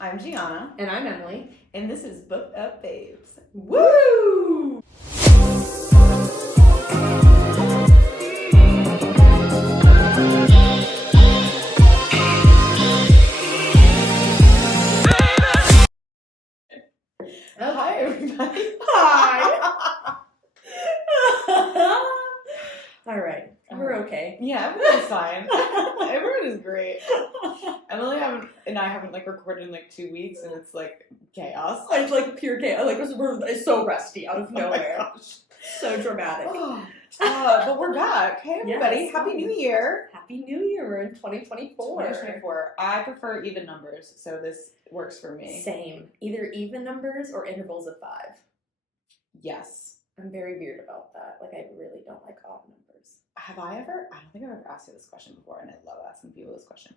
I'm Gianna. And I'm Emily. And this is Book Up Babes. Woo! Hi, everybody. Hi. All right. We're okay. Yeah, everyone's fine. Everyone is great. Emily and I haven't recorded in 2 weeks, and it's chaos. It's pure chaos. We're so rusty out of nowhere. So dramatic. But we're back. Hey, everybody. Yes. Happy New Year. Happy New Year. We're in 2024. 2024. I prefer even numbers, so this works for me. Same. Either even numbers or intervals of 5. Yes. I'm very weird about that. I really don't like odd numbers. Have I ever? I don't think I've ever asked you this question before, and I love asking people this question.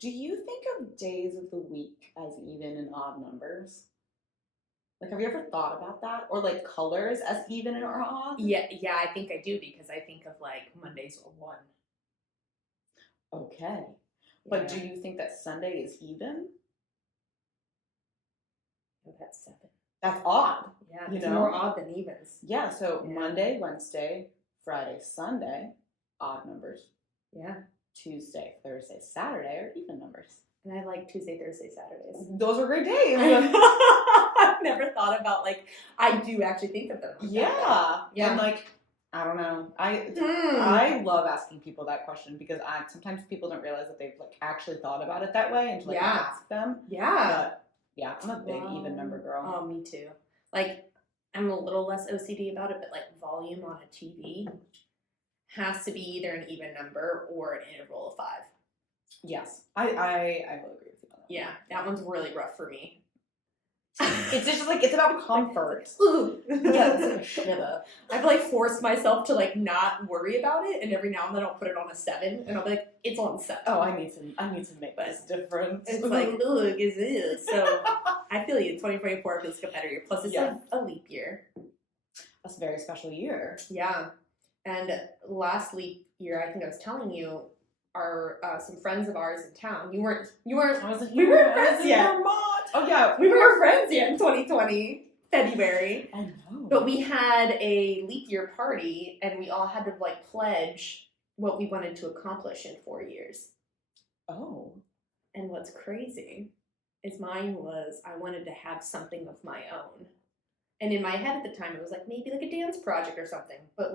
Do you think of days of the week as even and odd numbers? Have you ever thought about that? Or colors as even or odd? Yeah, I think I do because I think of Mondays are 1. Okay. But do you think that Sunday is even? No, that's 7. That's odd. Yeah, it's more odd than evens. Yeah, so Monday, Wednesday, Friday, Sunday, odd numbers. Yeah. Tuesday, Thursday, Saturday are even numbers. And I like Tuesday, Thursday, Saturdays. Those are great days. I've never thought about I do actually think of them. Yeah. Yeah. And I don't know. I love asking people that question because sometimes people don't realize that they've actually thought about it that way until I ask them. Yeah. But yeah, I'm a big even number girl. Oh, me too. I'm a little less OCD about it, but volume on a TV has to be either an even number or an interval of 5. Yes. I will agree with you on that. Yeah, that one's really rough for me. It's just it's about comfort. Ooh. Yeah, it's like a shiver. I've forced myself to not worry about it, and every now and then I'll put it on a 7, and I'll be it's on 7. Oh, I need to make this difference. It's look, is this? So I feel you. 2024 feels like a better year. Plus, it's a leap year. That's a very special year. Yeah, and last leap year, I think I was telling you, are some friends of ours in town. You weren't. We weren't friends yet. Oh yeah, we weren't friends yet in 2020 February. I know. But we had a leap year party, and we all had to pledge what we wanted to accomplish in 4 years. Oh. And what's crazy is mine was I wanted to have something of my own. And in my head at the time, it was maybe a dance project or something. But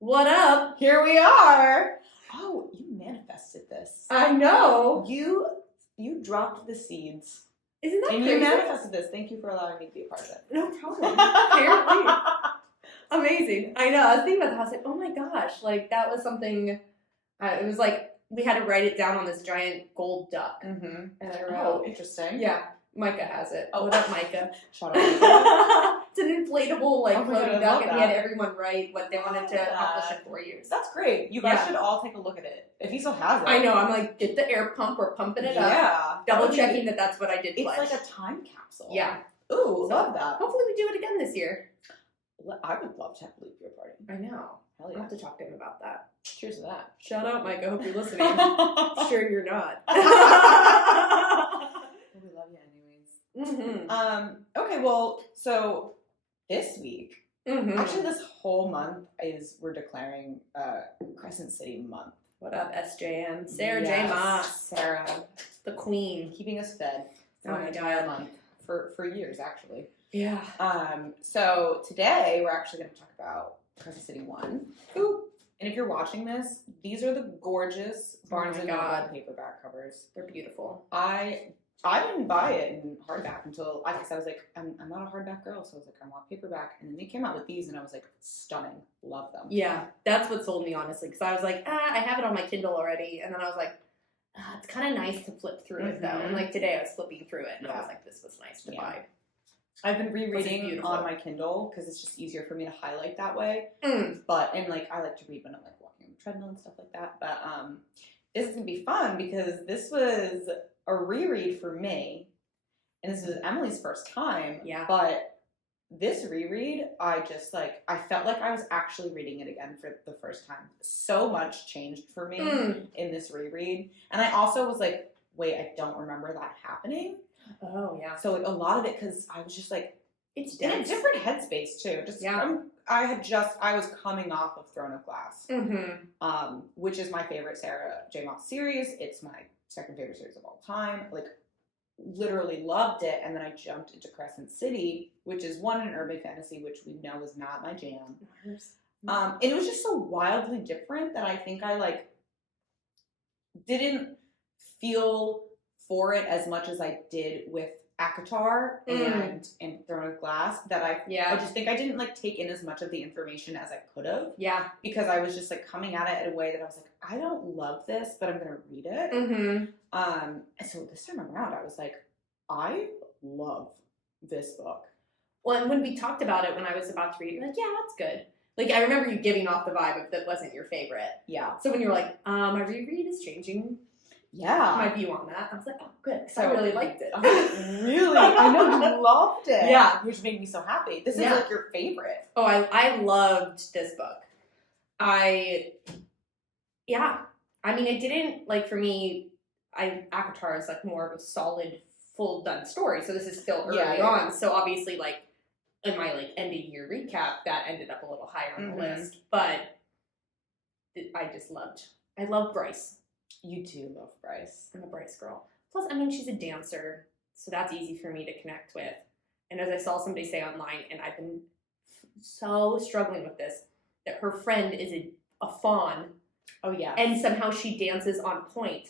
what up? Here we are. Oh, you manifested this. I know. You dropped the seeds. Isn't that crazy? You manifested this. Thank you for allowing me to be a part of it. No problem. Apparently. Amazing. I know. I was thinking about that. I was oh my gosh. That was something. It was we had to write it down on this giant gold duck. Mm-hmm. And I wrote. Oh, interesting. Yeah. Micah has it. Oh, what up, Micah? Shout out. It's an inflatable floating duck, and we that. had everyone write what they wanted to accomplish in 4 years. That's great. You guys should all take a look at it if he still has it. I know. I'm get the air pump. We're pumping it up. Yeah. Double checking that that's what I did. It's pledge. a time capsule. Yeah. Ooh, love that. Hopefully we do it again this year. I would love to have a leap year party. I know. Hell yeah. I'll have to talk to him about that. Cheers to that. Shout out, Mike. I hope you're listening. Sure you're not. We love you anyways. Mm-hmm. Okay, well, so this week, mm-hmm. actually this whole month we're declaring Crescent City month. What up, SJM? Sarah Yes. J. Maas. Sarah. The queen. Keeping us fed Oh for my an entire God. month. For years, actually. Yeah. So today we're actually going to talk about Crescent City 1. Ooh. And if you're watching this, these are the gorgeous Barnes & Noble paperback covers. They're beautiful. I didn't buy it in hardback until I was I'm not a hardback girl, so I was I want paperback. And then they came out with these, and I was stunning. Love them. Yeah, that's what sold me, honestly, because I was I have it on my Kindle already, and then I was it's kind of nice to flip through it, though. And today I was flipping through it, and I was this was nice to buy. I've been rereading on my Kindle because it's just easier for me to highlight that way. But I like to read when I'm walking on the treadmill and stuff like that. But this is gonna be fun because this was a reread for me, and this was Emily's first time. Yeah. But this reread, I just I felt like I was actually reading it again for the first time. So much changed for me in this reread, and I also was wait, I don't remember that happening. Oh, yeah. So, like, a lot of it, because I was just, like, It's in a dense. different headspace, too. Just I was coming off of Throne of Glass, which is my favorite Sarah J. Maas series. It's my second favorite series of all time. Like, literally loved it. And then I jumped into Crescent City, which is one in urban fantasy, which we know is not my jam. And it was just so wildly different that I think I, like, didn't feel for it as much as I did with ACOTAR and Throne of Glass, that I just think I didn't, like, take in as much of the information as I could have. Yeah. Because I was just, like, coming at it in a way that I was like, I don't love this, but I'm going to read it. And so this time around, I was like, I love this book. Well, and when we talked about it, when I was about to read it, you're like, yeah, that's good. Like, I remember you giving off the vibe of that wasn't your favorite. Yeah. So when you were like, my reread is changing my view on that, I was like, oh, good. So I really liked it. Really? I know you loved it. Yeah. Which made me so happy. This is, like, your favorite. Oh, I loved this book. I mean, it didn't, like, for me, ACOTAR is, like, more of a solid, full done story. So this is still early on. So obviously, like, in my, like, end of year recap, that ended up a little higher on the list. But I love Bryce. You do love Bryce. I'm a Bryce girl. Plus, I mean, she's a dancer, so that's easy for me to connect with. And as I saw somebody say online, and I've been so struggling with this, that her friend is a fawn. Oh, yeah. And somehow she dances on point.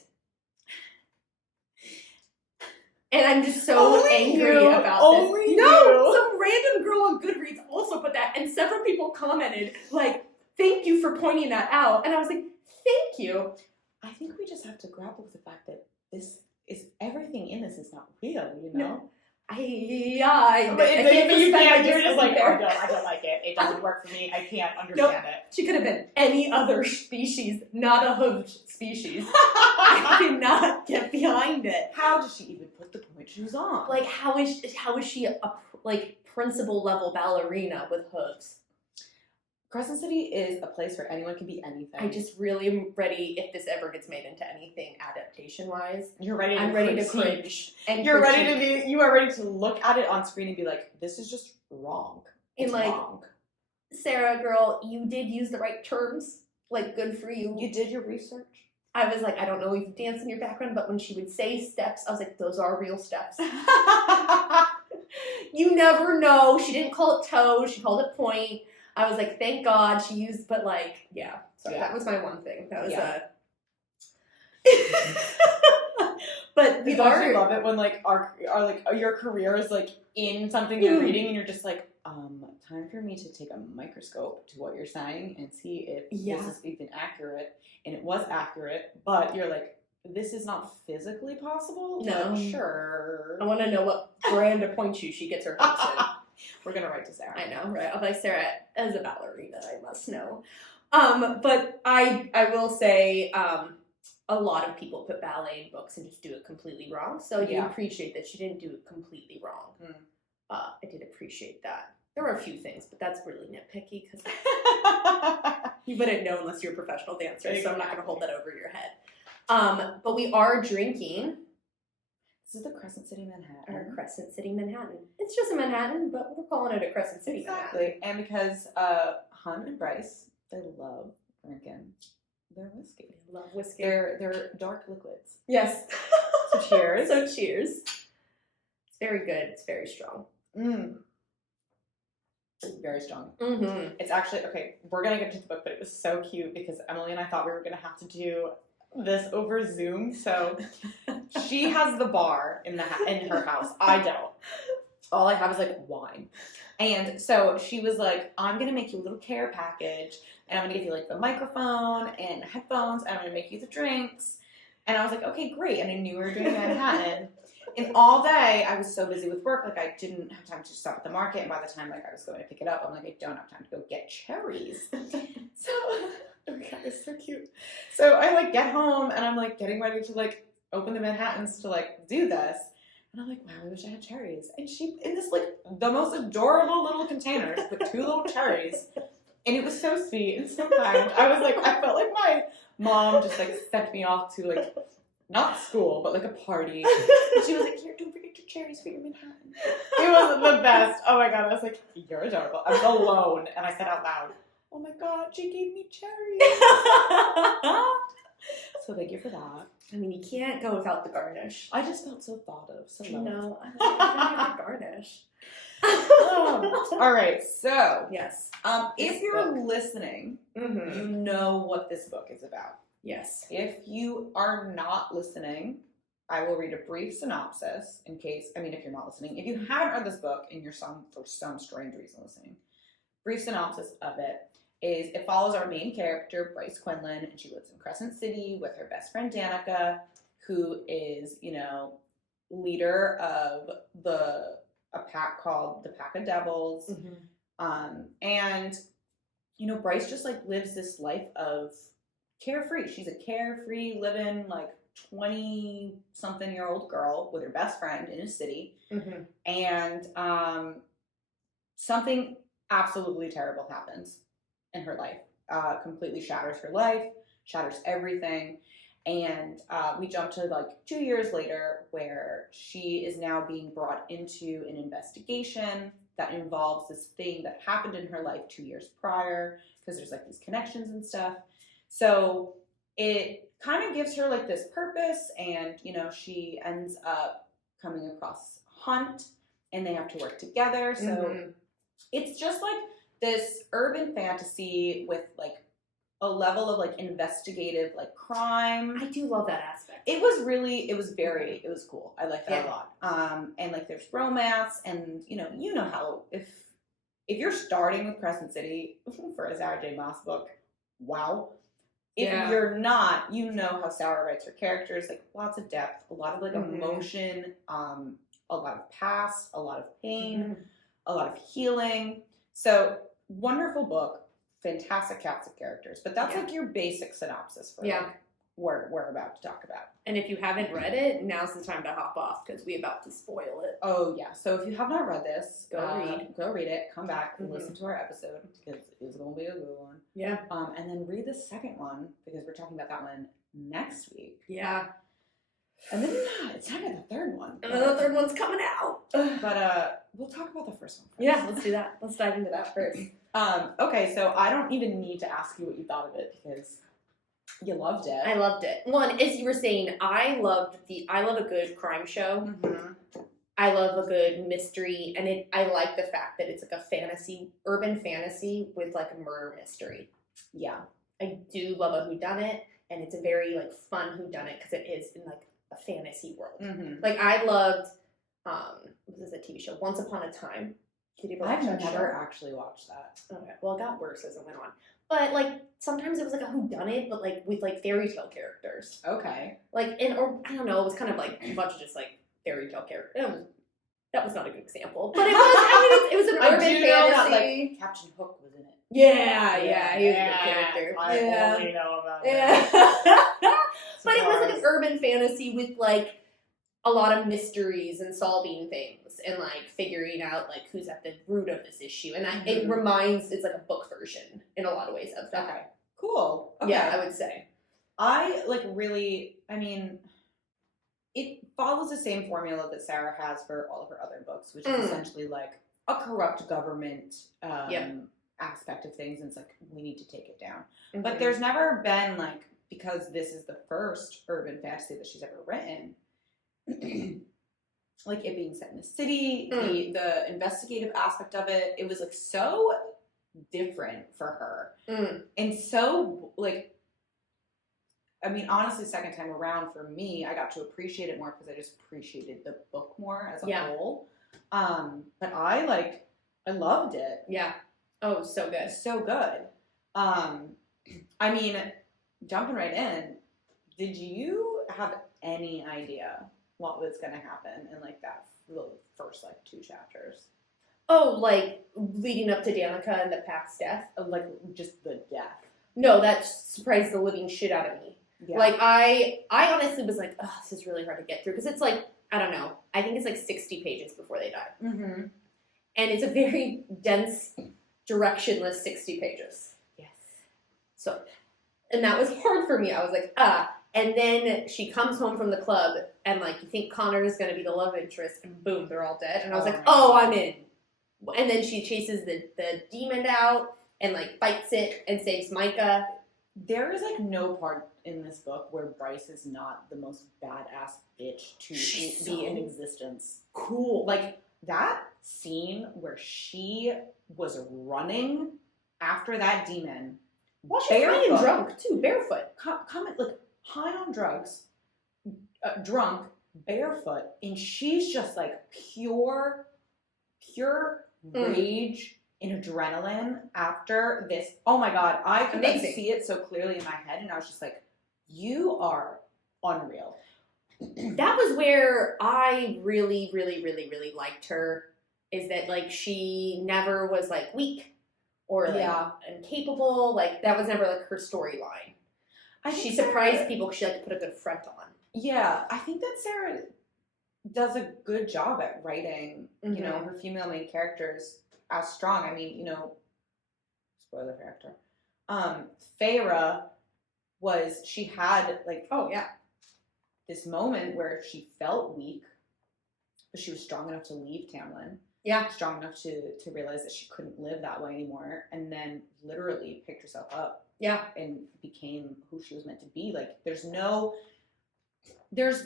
And I'm just so angry about this. No! Some random girl on Goodreads also put that, and several people commented, like, thank you for pointing that out. And I was like, thank you. I think we just have to grapple with the fact that everything in this is not real, you know? No. You're just like, I don't like it. It doesn't work for me. I can't understand it. She could have been any other species, not a hooved species. I did not get behind it. How does she even put the point shoes on? Like, how is she a like principal level ballerina with hooves? Crescent City is a place where anyone can be anything. I just really am ready, if this ever gets made into anything adaptation-wise. I'm ready to cringe. And you are ready to look at it on screen and be like, this is just wrong. It's wrong. Sarah, girl, you did use the right terms. Like, good for you. You did your research. I was like, I don't know if you dance in your background, but when she would say steps, I was like, those are real steps. You never know. She didn't call it toes. She called it point. I was like, thank God she used, but like, that was my one thing. That was But we don't love it when like our like your career is like in something you're reading and you're just like, time for me to take a microscope to what you're saying and see if this is even accurate. And it was accurate, but you're like, this is not physically possible. No, sure. I want to know what brand of point shoe she gets her hooks in. We're gonna write to Sarah. I know, right? I'm like, Sarah, as a ballerina, I must know. But I will say, a lot of people put ballet in books and just do it completely wrong. So I do appreciate that she didn't do it completely wrong. I did appreciate that. There were a few things, but that's really nitpicky because you wouldn't know unless you're a professional dancer. Exactly. So I'm not going to hold that over your head. But we are drinking. This is the Crescent City Manhattan. Our Crescent City Manhattan. It's just a Manhattan, but we're calling it a Crescent City Manhattan. Exactly. And because Hun and Bryce, they love drinking their whiskey. They love whiskey. They're dark liquids. Yes. So cheers. Cheers. It's very good. It's very strong. Very strong. Mm-hmm. It's actually, okay, we're going to get into the book, but it was so cute because Emily and I thought we were going to have to do this over Zoom. So she has the bar in her house. I don't. All I have is like wine. And so she was like, I'm going to make you a little care package and I'm going to give you like the microphone and headphones and I'm going to make you the drinks. And I was like, okay, great. And I knew we were doing Manhattan. And all day I was so busy with work, like I didn't have time to stop at the market. And by the time like I was going to pick it up, I'm like, I don't have time to go get cherries. So, oh my God, it's so cute. So I like get home and I'm like getting ready to like open the Manhattans to like do this. And I'm like, wow, I wish I had cherries. And she, in this like the most adorable little container, put 2 little cherries. And it was so sweet and so kind. I was like, I felt like my mom just like sent me off to like not school, but like a party. And she was like, here, don't forget your cherries for your Manhattan. It was the best. Oh my God. I was like, you're adorable. I was alone. And I said out loud, oh my God, she gave me cherries. So thank you for that. I mean, you can't go without the garnish. I just felt so thought of. So no, I don't get the garnish. All right, so yes, if you're listening, you know what this book is about. Yes. If you are not listening, I will read a brief synopsis in case. I mean, if you're not listening, if you haven't read this book and you're for some strange reason listening, brief synopsis of it is it follows our main character, Bryce Quinlan, and she lives in Crescent City with her best friend Danica, who is, leader of a pack called the Pack of Devils. And, Bryce just like lives this life of carefree. She's a carefree, living like 20-something-year-old girl with her best friend in a city. And something absolutely terrible happens in her life. Completely shatters her life, shatters everything. And we jump to like 2 years later where she is now being brought into an investigation that involves this thing that happened in her life 2 years prior, because there's like these connections and stuff. So it kind of gives her like this purpose, and she ends up coming across Hunt and they have to work together. So it's just like this urban fantasy with like a level of like investigative like crime. I do love that aspect. It was cool. I like that a lot. And like there's romance, and you know how if you're starting with Crescent City for a Sarah J. Maas book, wow. If you're not, how Sarah writes her characters, like lots of depth, a lot of like emotion, a lot of past, a lot of pain, a lot of healing. So wonderful book, fantastic cast of characters. But that's like your basic synopsis for like what we're about to talk about. And if you haven't read it, now's the time to hop off because we're about to spoil it. Oh yeah. So if you have not read this, go read it, come back and listen to our episode because it's going to be a good one. Yeah. And then read the second one because we're talking about that one next week. Yeah. And then it's time for the third one. And then the third one's coming out. But we'll talk about the first one first. Yeah, let's do that. Let's dive into that first. Okay, so I don't even need to ask you what you thought of it because you loved it. I loved it. One, as you were saying, I love a good crime show. I love a good mystery, and I like the fact that it's like a urban fantasy with like a murder mystery. Yeah. I do love a whodunit, and it's a very like fun whodunit because it is in like a fantasy world. Like I loved, what is a TV show? Once Upon a Time. Did you I've never actually watched that. Okay, well it got worse as it went on. But like sometimes it was like a whodunit, but like with like fairy tale characters. Okay. Like or I don't know, it was kind of like a bunch of just like fairy tale characters. That was not a good example, but it was. I mean, it was an urban fantasy. That, like, Captain Hook was in it. Yeah, he was a good character. I only know about it. But it was like an urban fantasy with like a lot of mysteries and solving things and like figuring out like who's at the root of this issue. And it's like a book version in a lot of ways of that. Okay. Cool. Okay. Yeah, I would say. It follows the same formula that Sarah has for all of her other books, which is essentially like a corrupt government aspect of things. And it's like, we need to take it down. But there's never been like, because this is the first urban fantasy that she's ever written, like it being set in a city, the investigative aspect of it, it was like so different for her. And so like, I mean, honestly, second time around for me, I got to appreciate it more because I just appreciated the book more as a whole. But I loved it. Yeah. Oh, so good. So good. I mean, jumping right in, did you have any idea what was going to happen in like that first like 2 chapters? Oh, like leading up to Danica and the Pack's death? Like just the death. No, that surprised the living shit out of me. Yeah. Like I honestly was like, oh, this is really hard to get through because it's like, I don't know, I think it's like 60 pages before they die. And it's a very dense, directionless 60 pages. Yes. So, and that was hard for me. I was like, And then she comes home from the club, and, like, you think Connor is going to be the love interest, and boom, they're all dead. And I was like, oh, I'm in. And then she chases the demon out and, like, fights it and saves Micah. There is, like, no part in this book where Bryce is not the most badass bitch to be in existence. Cool. Like, that scene where she was running after that demon. Well, she's high and drunk, too, barefoot. Like, high on drugs, drunk, barefoot, and she's just, like, pure rage and adrenaline after this. Oh my God, I could like, see it so clearly in my head, and I was just like, you are unreal. That was where I really, really, really, really liked her, is that, like, she never was, like, weak or, like, incapable. Like, that was never, like, her storyline. She surprised people because she, like, put a good front on. Yeah, I think that Sarah does a good job at writing, you know, her female main characters as strong. I mean, you know, spoiler factor. Feyre she had, like, this moment where she felt weak, but she was strong enough to leave Tamlin. Yeah. Strong enough to realize that she couldn't live that way anymore, and then literally picked herself up. Yeah. And became who she was meant to be. Like, there's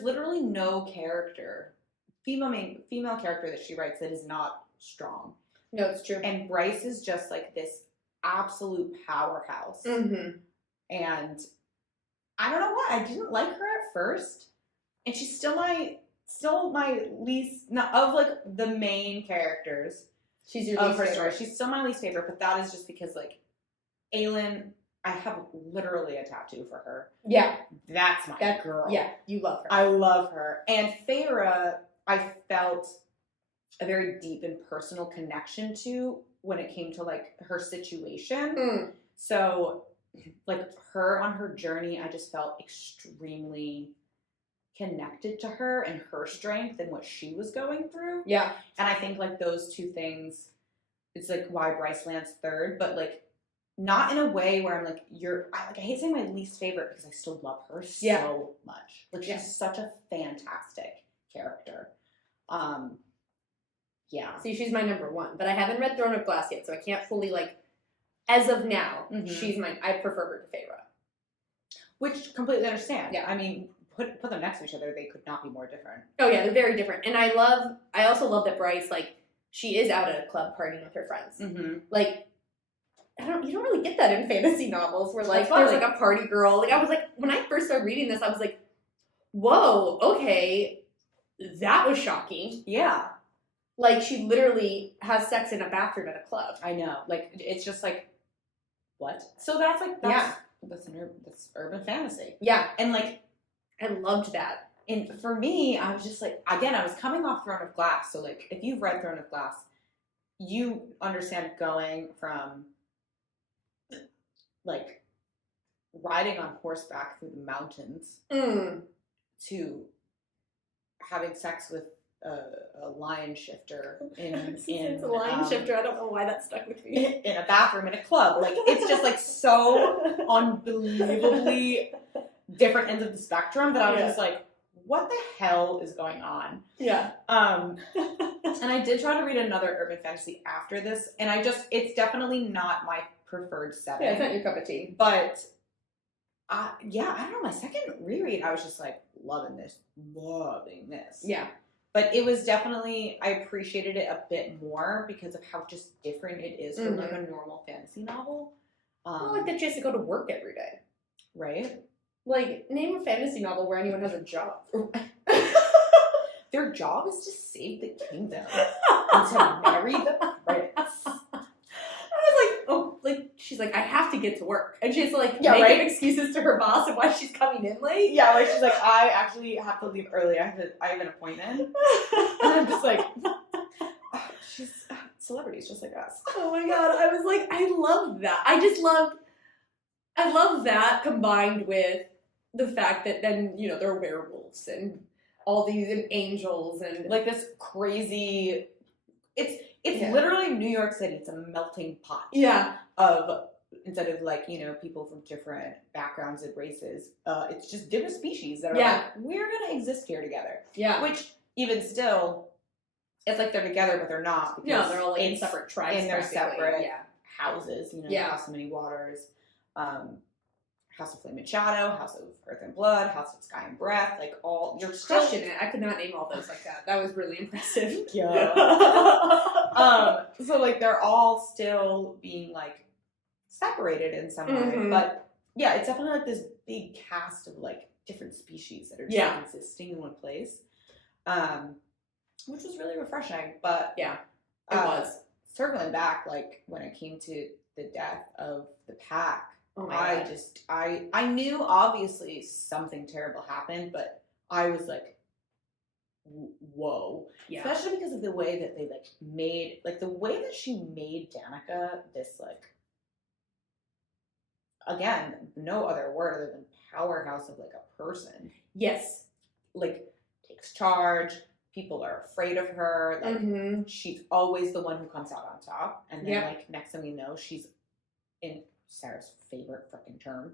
literally no character, female character that she writes that is not strong. No, it's true. And Bryce is just, like, this absolute powerhouse. Mm-hmm. And I don't know why. I didn't like her at first. And she's still my least, not of, like, the main characters. She's your least favorite. Story. She's still my least favorite, but that is just because, like, Aelin, I have literally a tattoo for her. Yeah. That's my girl. Yeah, you love her. I love her. And Feyre, I felt a very deep and personal connection to when it came to, like, her situation. Mm. So, like, her on her journey, I just felt extremely connected to her and her strength and what she was going through. Yeah. And I think, like, those two things, it's, like, why Bryce lands third, but, like, not in a way where I'm like, I hate saying my least favorite because I still love her so much. Like, she's such a fantastic character. Yeah. See, she's my number one, but I haven't read Throne of Glass yet, so I can't fully, like, as of now, I prefer her to Feyre. Which, completely understand. Yeah. I mean, put them next to each other, they could not be more different. Oh yeah, they're very different. And I also love that Bryce, like, she is out at a club partying with her friends. Mm-hmm. Like, you don't really get that in fantasy novels where, like, there's, like, a party girl. Like, I was like, when I first started reading this, I was like, whoa, okay, that was shocking. Yeah. Like, she literally has sex in a bathroom at a club. I know. Like, it's just like, what? So that's, like, that's urban fantasy. Yeah. And, like, I loved that. And for me, I was just like, again, I was coming off Throne of Glass. So, like, if you've read Throne of Glass, you understand going from, like, riding on horseback through the mountains to having sex with a lion shifter it's a lion shifter. I don't know why that stuck with me. In a bathroom in a club. Like, it's just, like, so unbelievably different ends of the spectrum that I was just like, what the hell is going on? Yeah. And I did try to read another urban fantasy after this, and it's definitely not my preferred setting. Yeah, it's not your cup of tea. But, I don't know, my second reread, I was just like, loving this. Yeah. But it was definitely, I appreciated it a bit more because of how just different it is from, like, a normal fantasy novel. Well, like that she has to go to work every day. Right? Like, name a fantasy novel where anyone has a job. Their job is to save the kingdom and to marry the prince. I was like, oh, like, she's like, I have to get to work. And she's like, making excuses to her boss of why she's coming in late. Yeah, like, she's like, I actually have to leave early. I have an appointment. And I'm just like, she's celebrities just like us. Oh my God. I was like, I love that. I love that combined with the fact that then, you know, there are werewolves and all these and angels and, like, this crazy, it's literally New York City. It's a melting pot. Yeah. Of instead of like, you know, people from different backgrounds and races, it's just different species that are like, we're gonna exist here together. Yeah. Which even still, it's like they're together, but they're not. No, they're all like in separate tribes. In their separate houses, you know, House of Many Waters, House of Flame and Shadow, House of Earth and Blood, House of Sky and Breath, like all you're crushing it. I could not name all those like that. That was really impressive. Yeah. So like they're all still being like separated in some way, but yeah, it's definitely like this big cast of like different species that are just existing in one place, which was really refreshing. But yeah, it was. Circling back, like when it came to the death of the pack. Oh my God. I knew obviously something terrible happened, but I was like, whoa. Yeah. Especially because of the way that they like made, like the way that she made Danica this like, again, no other word other than powerhouse of like a person. Yes. Like takes charge. People are afraid of her. Like she's always the one who comes out on top. And then like next thing we know, she's in Sarah's favorite freaking term,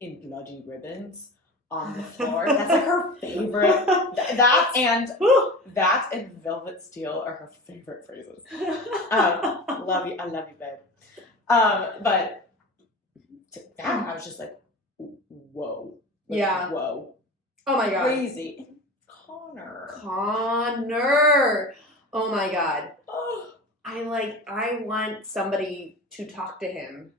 in bloody ribbons on the floor. That's like her favorite. That and Velvet Steel are her favorite phrases. Love you, I love you, babe. But to that, I was just like, whoa, like, whoa, oh my God, crazy. Connor. Oh my God. I want somebody to talk to him.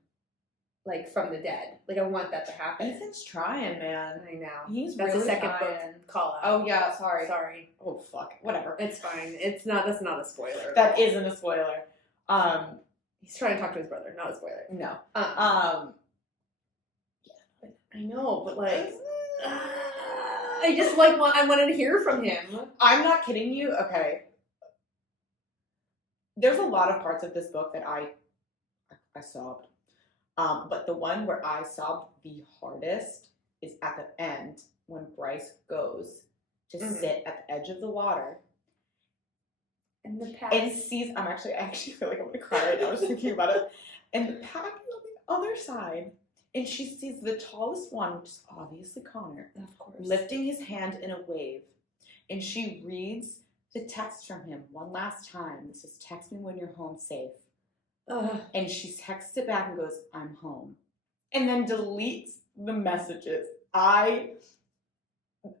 Like from the dead. Like I want that to happen. Ethan's trying, man. I know. That's really a second trying. Book call out. Oh yeah, sorry. Oh fuck. Whatever. It's fine. That's not a spoiler. That isn't a spoiler. He's trying to talk to his brother, not a spoiler. No. Yeah. I know, but like I just like I wanted to hear from him. I'm not kidding you. Okay. There's a lot of parts of this book that I sobbed. But the one where I sobbed the hardest is at the end when Bryce goes to sit at the edge of the water and the pack and sees. I actually feel like I'm gonna cry right now just thinking about it. And the pack is on the other side, and she sees the tallest one, which is obviously Connor, of course, lifting his hand in a wave, and she reads the text from him one last time. This is, "Text me when you're home safe." And she texts it back and goes, "I'm home," and then deletes the messages.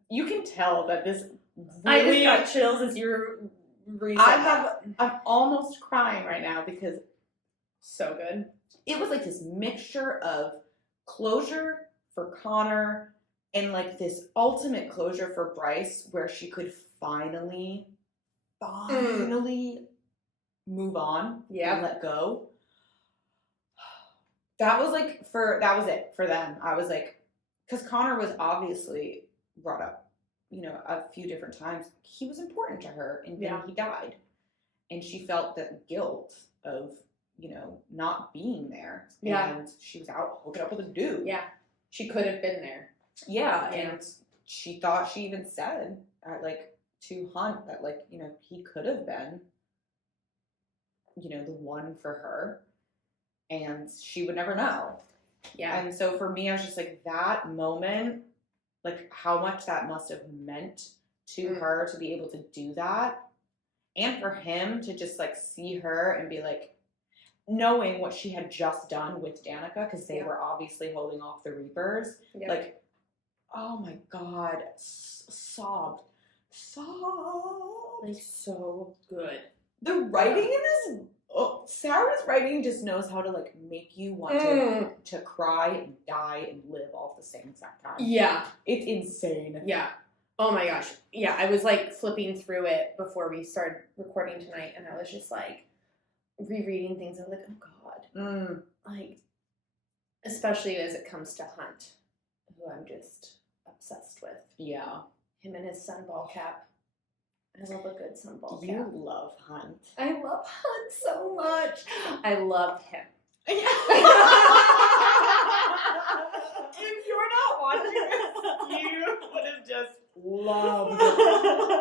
You can tell that this really, I just got chills as you're reading. I'm almost crying right now because so good. It was like this mixture of closure for Connor and like this ultimate closure for Bryce, where she could finally move on and let go. That was it for them. I was like, because Connor was obviously brought up, you know, a few different times. He was important to her, and then he died, and she felt that guilt of, you know, not being there. And she was out hooking up with a dude. Yeah, she could have been there. Yeah, and she thought, she even said to Hunt that, like, you know, he could have been, you know, the one for her, and she would never know. Yeah. And so for me, I was just like, that moment, like how much that must have meant to her to be able to do that, and for him to just like see her and be like, knowing what she had just done with Danica, because they were obviously holding off the Reapers, like, oh my God, sobbed. Like, so good. The writing in this, Sarah's writing just knows how to like make you want to cry and die and live all at the same exact time. Yeah. It's insane. Yeah. Oh my gosh. Yeah, I was like flipping through it before we started recording tonight, and I was just like rereading things. I was like, oh God. Like, especially as it comes to Hunt, who I'm just obsessed with. Yeah. Him and his sunball cap. I love a good sunball cap. You love Hunt. I love Hunt so much. I love him. If you're not watching this, you would have just loved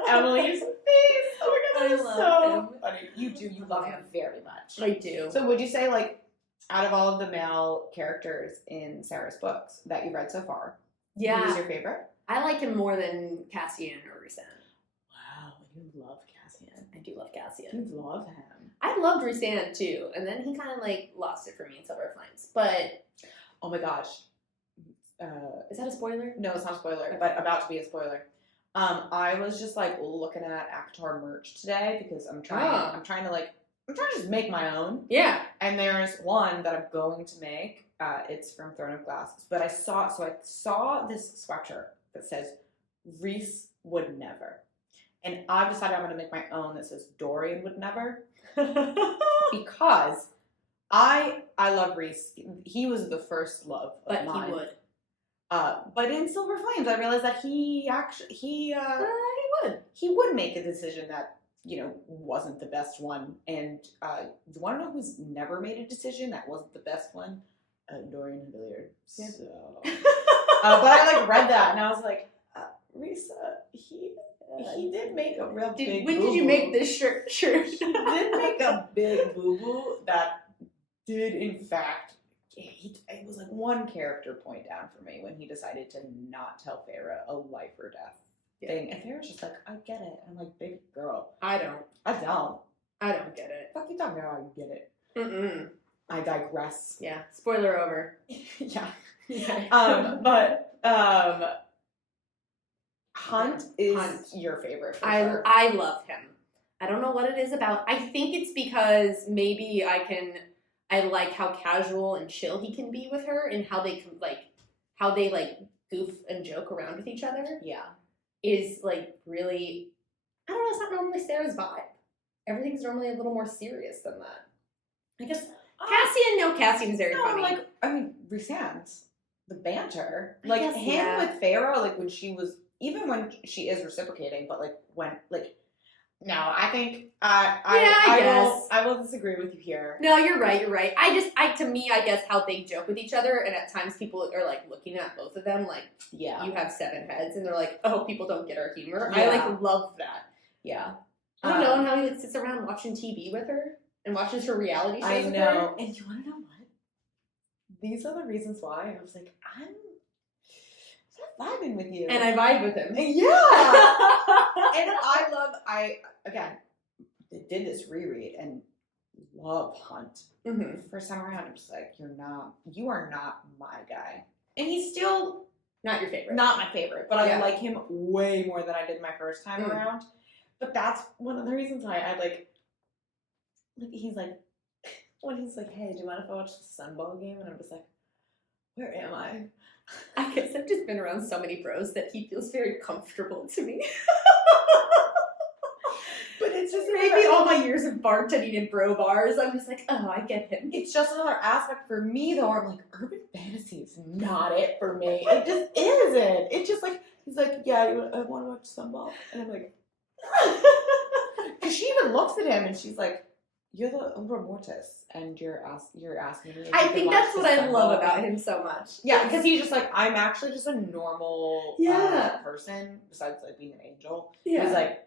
Emily's face. Oh my God, that is so funny. You love him very much. I do. So would you say, like, out of all of the male characters in Sarah's books that you've read so far, who's your favorite? I like him more than Cassian or Rhysand. Wow, you love Cassian. I do love Cassian. You love him. I loved Rhysand too, and then he kind of like lost it for me in Silver Flames. But oh my gosh, is that a spoiler? No, it's not a spoiler, but about to be a spoiler. I was just like looking at ACOTAR merch today because I'm trying to just make my own. Yeah. And there's one that I'm going to make. It's from Throne of Glass. But I saw this sweatshirt that says Rhys would never. And I've decided I'm going to make my own that says Dorian would never. Because I love Rhys. He was the first love of mine. He would. But in Silver Flames, I realized that he would make a decision that, you know, wasn't the best one. And you want to know who's never made a decision that wasn't the best one? Dorian and Hilliard. Yeah. So, but I like read that and I was like, Rhys, he did make a real big. When did you make this shirt? He did make a big boo boo that did in fact. It was like one character point down for me when he decided to not tell Feyre a life or death thing. And Feyre's just like, I get it. I'm like, baby girl. I don't get it. Fuck you talking about, I get it. Mm-mm. I digress. Yeah. Spoiler over. Yeah. Yeah. But Hunt is your favorite for sure. I love him. I don't know what it is about. I think it's because maybe I like how casual and chill he can be with her and how they goof and joke around with each other. Yeah. Is like really, I don't know, it's not normally Sarah's vibe. Everything's normally a little more serious than that. I guess Cassian's very funny. Like, I mean, Rhysand's the banter. Like guess, him with Feyre, like when she is reciprocating, but like when like no, I think I will disagree with you here. No, you're right. To me, I guess how they joke with each other, and at times people are like looking at both of them like, yeah, you have 7 heads, and they're like, oh, people don't get our humor. Yeah. I like love that. Yeah, I don't know, and how he like sits around watching TV with her and watches her reality shows. I with know, her. and you want to know what? These are the reasons why I was like, I'm vibing with you, and I vibe with him. Yeah, and I did this reread and love Hunt. Mm-hmm. First time around, I'm just like, you are not my guy, and he's still not your favorite, not my favorite, but I like him way more than I did my first time around. But that's one of the reasons why I like he's like, when he's like, hey, do you mind if I watch the Sunball game? And I'm just like, where am I? I guess I've just been around so many bros that he feels very comfortable to me. But it's just maybe all my years of bartending in bro bars, I'm just like, oh, I get him. It's just another aspect for me, though. I'm like, urban fantasy is not it for me. It just isn't. It's just like, he's like, yeah, I want to watch Sunball. And I'm like, because she even looks at him and she's like, you're the Umbra Mortis, and you're asking me. I think that's what I love about him so much. Yeah, because he's just like, I'm actually just a normal person, besides like being an angel. Yeah. He's like,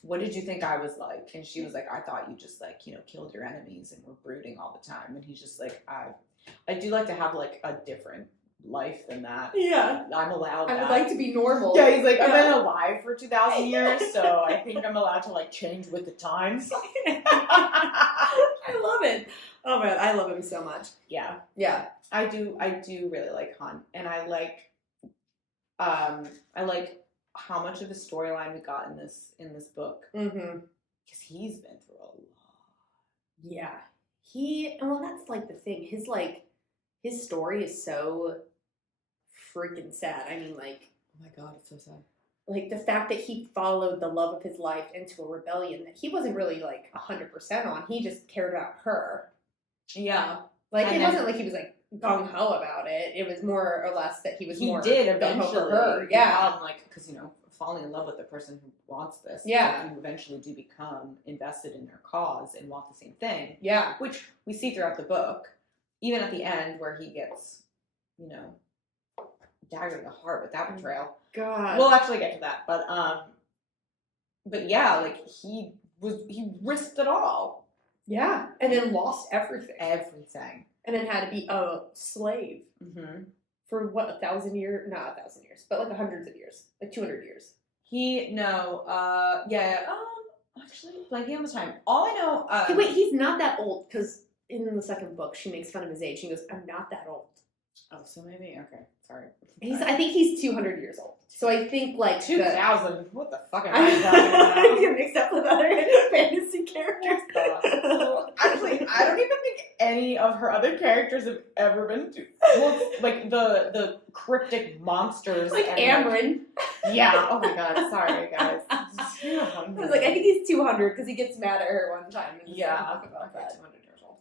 what did you think I was like? And she was like, I thought you just like, you know, killed your enemies and were brooding all the time. And he's just like, I do like to have like a different life than that. Yeah. I'm allowed that. I would like to be normal. Yeah, he's like, I've been alive for 2,000 years, so I think I'm allowed to like change with the times. I love it. Oh man, I love him so much. Yeah. Yeah. I do really like Hunt. And I like how much of the storyline we got in this book. Mm-hmm. Because he's been through a lot. Yeah. That's like the thing. His story is so freaking sad. I mean, like, oh my god, it's so sad. Like the fact that he followed the love of his life into a rebellion that he wasn't really like 100% on. He just cared about her. Yeah. Like it wasn't like he was like gung ho about it. It was more or less that he was more did eventually for her. Yeah. Like, because you know, falling in love with the person who wants this. Yeah. Like, you eventually do become invested in their cause and want the same thing. Yeah. Which we see throughout the book, even at the end where he gets, you know, dagger in the heart with that betrayal. God. We'll actually get to that, but yeah, like he risked it all Yeah, and then lost everything. Everything. And then had to be a slave for what, 1,000 years? Not 1,000 years, but like hundreds of years, like 200 years. Actually, blanking on the time. All I know, wait, he's not that old, because in the second book, she makes fun of his age. She goes, I'm not that old. Oh, so maybe, okay, sorry. I think he's 200 years old. So I think like 2,000. What the fuck am I talking about? You mixed up with other fantasy characters. Actually, I don't even think any of her other characters have ever been like the cryptic monsters. Like Amryn. Yeah. Oh my god. Sorry, guys. I was like, I think he's 200 because he gets mad at her one time. And about that. 200 years old.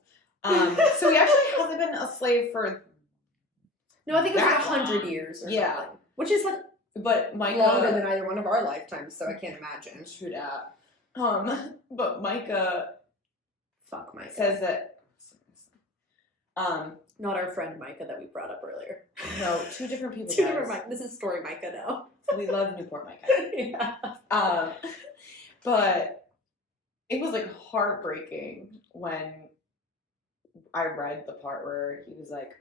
So he actually hasn't been a slave for. No, I think it was like 100 years or something. Which is like Micah, longer than either one of our lifetimes, so I can't imagine. True that. But Micah Fuck Micah. says that not our friend Micah that we brought up earlier. No, two different people. Two different Micah. This is story Micah now. We love Newport Micah. Yeah. But it was like heartbreaking when I read the part where he was like,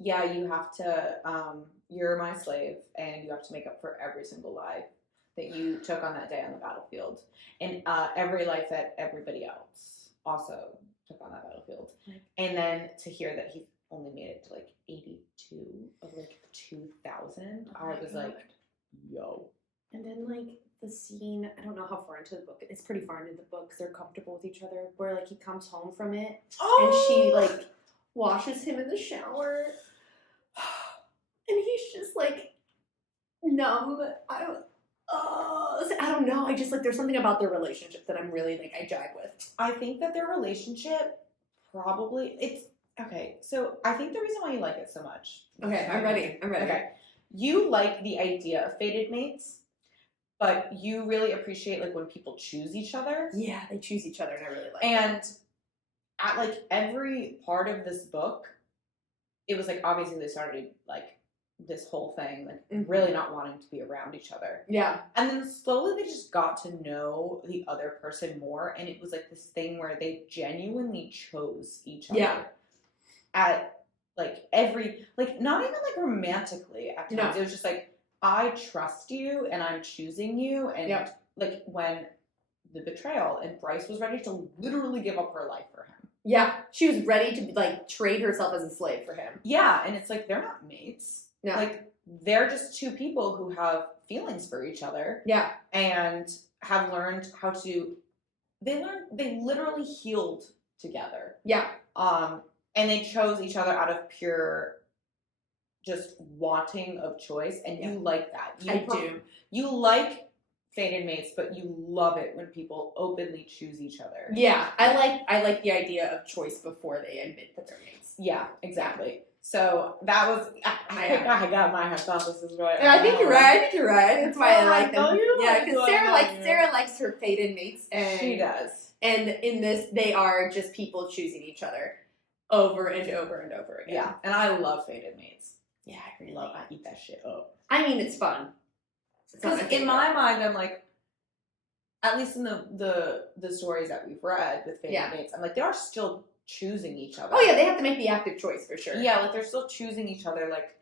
yeah, you have to, you're my slave, and you have to make up for every single life that you took on that day on the battlefield. And every life that everybody else also took on that battlefield. And then to hear that he only made it to like 82 of like 2,000, I was like, yo. And then like the scene, I don't know how far into the book, it's pretty far into the book because they're comfortable with each other, where like he comes home from it, and she like washes him in the shower, and he's just like numb. I don't know. I just like, there's something about their relationship that I'm really like, I jive with. I think that their relationship okay. So I think the reason why you like it so much. Okay, I'm ready. Okay. You like the idea of fated mates, but you really appreciate like when people choose each other. Yeah, they choose each other, and I really like And at like every part of this book, it was like obviously they started like this whole thing, like really not wanting to be around each other. Yeah. And then slowly they just got to know the other person more, and it was like this thing where they genuinely chose each other. Yeah. At like every, like not even like romantically at times. No. It was just like, I trust you and I'm choosing you. And like when the betrayal, and Bryce was ready to literally give up her life for him. Yeah. She was ready to like trade herself as a slave for him. Yeah. And it's like, they're not mates. No. Like they're just two people who have feelings for each other. Yeah. And have learned how to, they literally healed together. Yeah. And they chose each other out of pure just wanting of choice. And you like that. I do. You like fated mates, but you love it when people openly choose each other. Yeah. I like the idea of choice before they admit that they're mates. Yeah, exactly. So that was, I got my hypothesis right. Yeah, I think you're right. That's why I like them. Yeah, because Sarah likes her fated mates. And she does. And in this, they are just people choosing each other over and over and over again. Yeah, and I love fated mates. Yeah, I really I eat that shit up. I mean, it's fun. Because in my mind, I'm like, at least in the stories that we've read with fated mates, I'm like, they are still choosing each other. Oh yeah, they have to make the active choice for sure. Yeah, like they're still choosing each other, like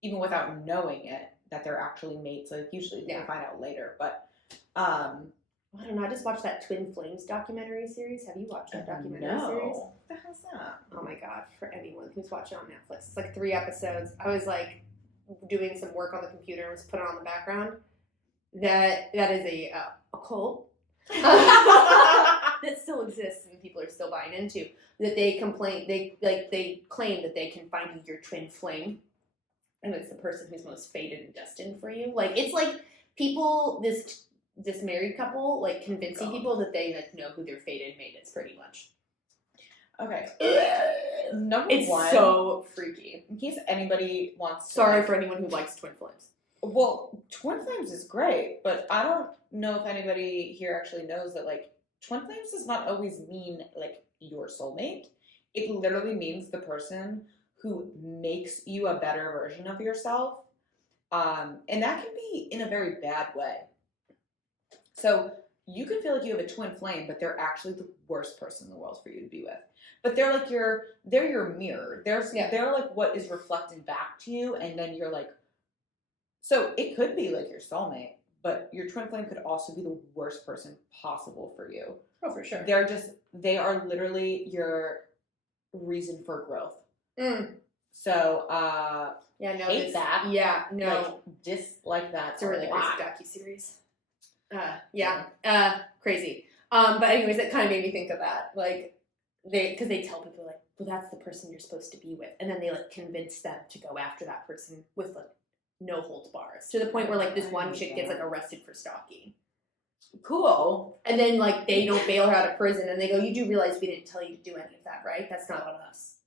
even without knowing it, that they're actually mates. Like usually they find out later, but I don't know. I just watched that Twin Flames documentary series. Have you watched that documentary series? What the hell's that? Oh my god, for anyone who's watching on Netflix. It's like 3 episodes. I was like doing some work on the computer and was put it on the background. That is a cult that still exists and people are still buying into. That they claim that they can find your twin flame, and it's the person who's most fated and destined for you. Like it's like people this married couple like convincing people that they like know who their fated mate is pretty much. Okay. It's so freaky. In case anybody wants to... Sorry for anyone who likes twin flames. Well, twin flames is great, but I don't know if anybody here actually knows that like twin flames does not always mean like your soulmate. It literally means the person who makes you a better version of yourself. And that can be in a very bad way. So you can feel like you have a twin flame, but they're actually the worst person in the world for you to be with. But they're like they're your mirror. They're like what is reflected back to you, and then you're like, so it could be like your soulmate, but your twin flame could also be the worst person possible for you. Oh, for sure. They are literally your reason for growth. So, hate that. Yeah, no. Like, dislike that. It's a really crazy docuseries. Crazy. But anyways, it kind of made me think of that. Like, because they tell people, like, well, that's the person you're supposed to be with. And then they, like, convince them to go after that person with, like, no holds bars. To the point where, like, this one chick gets, like, arrested for stalking. Cool. And then, like, they don't bail her out of prison. And they go, you do realize we didn't tell you to do any of that, right? That's not on us.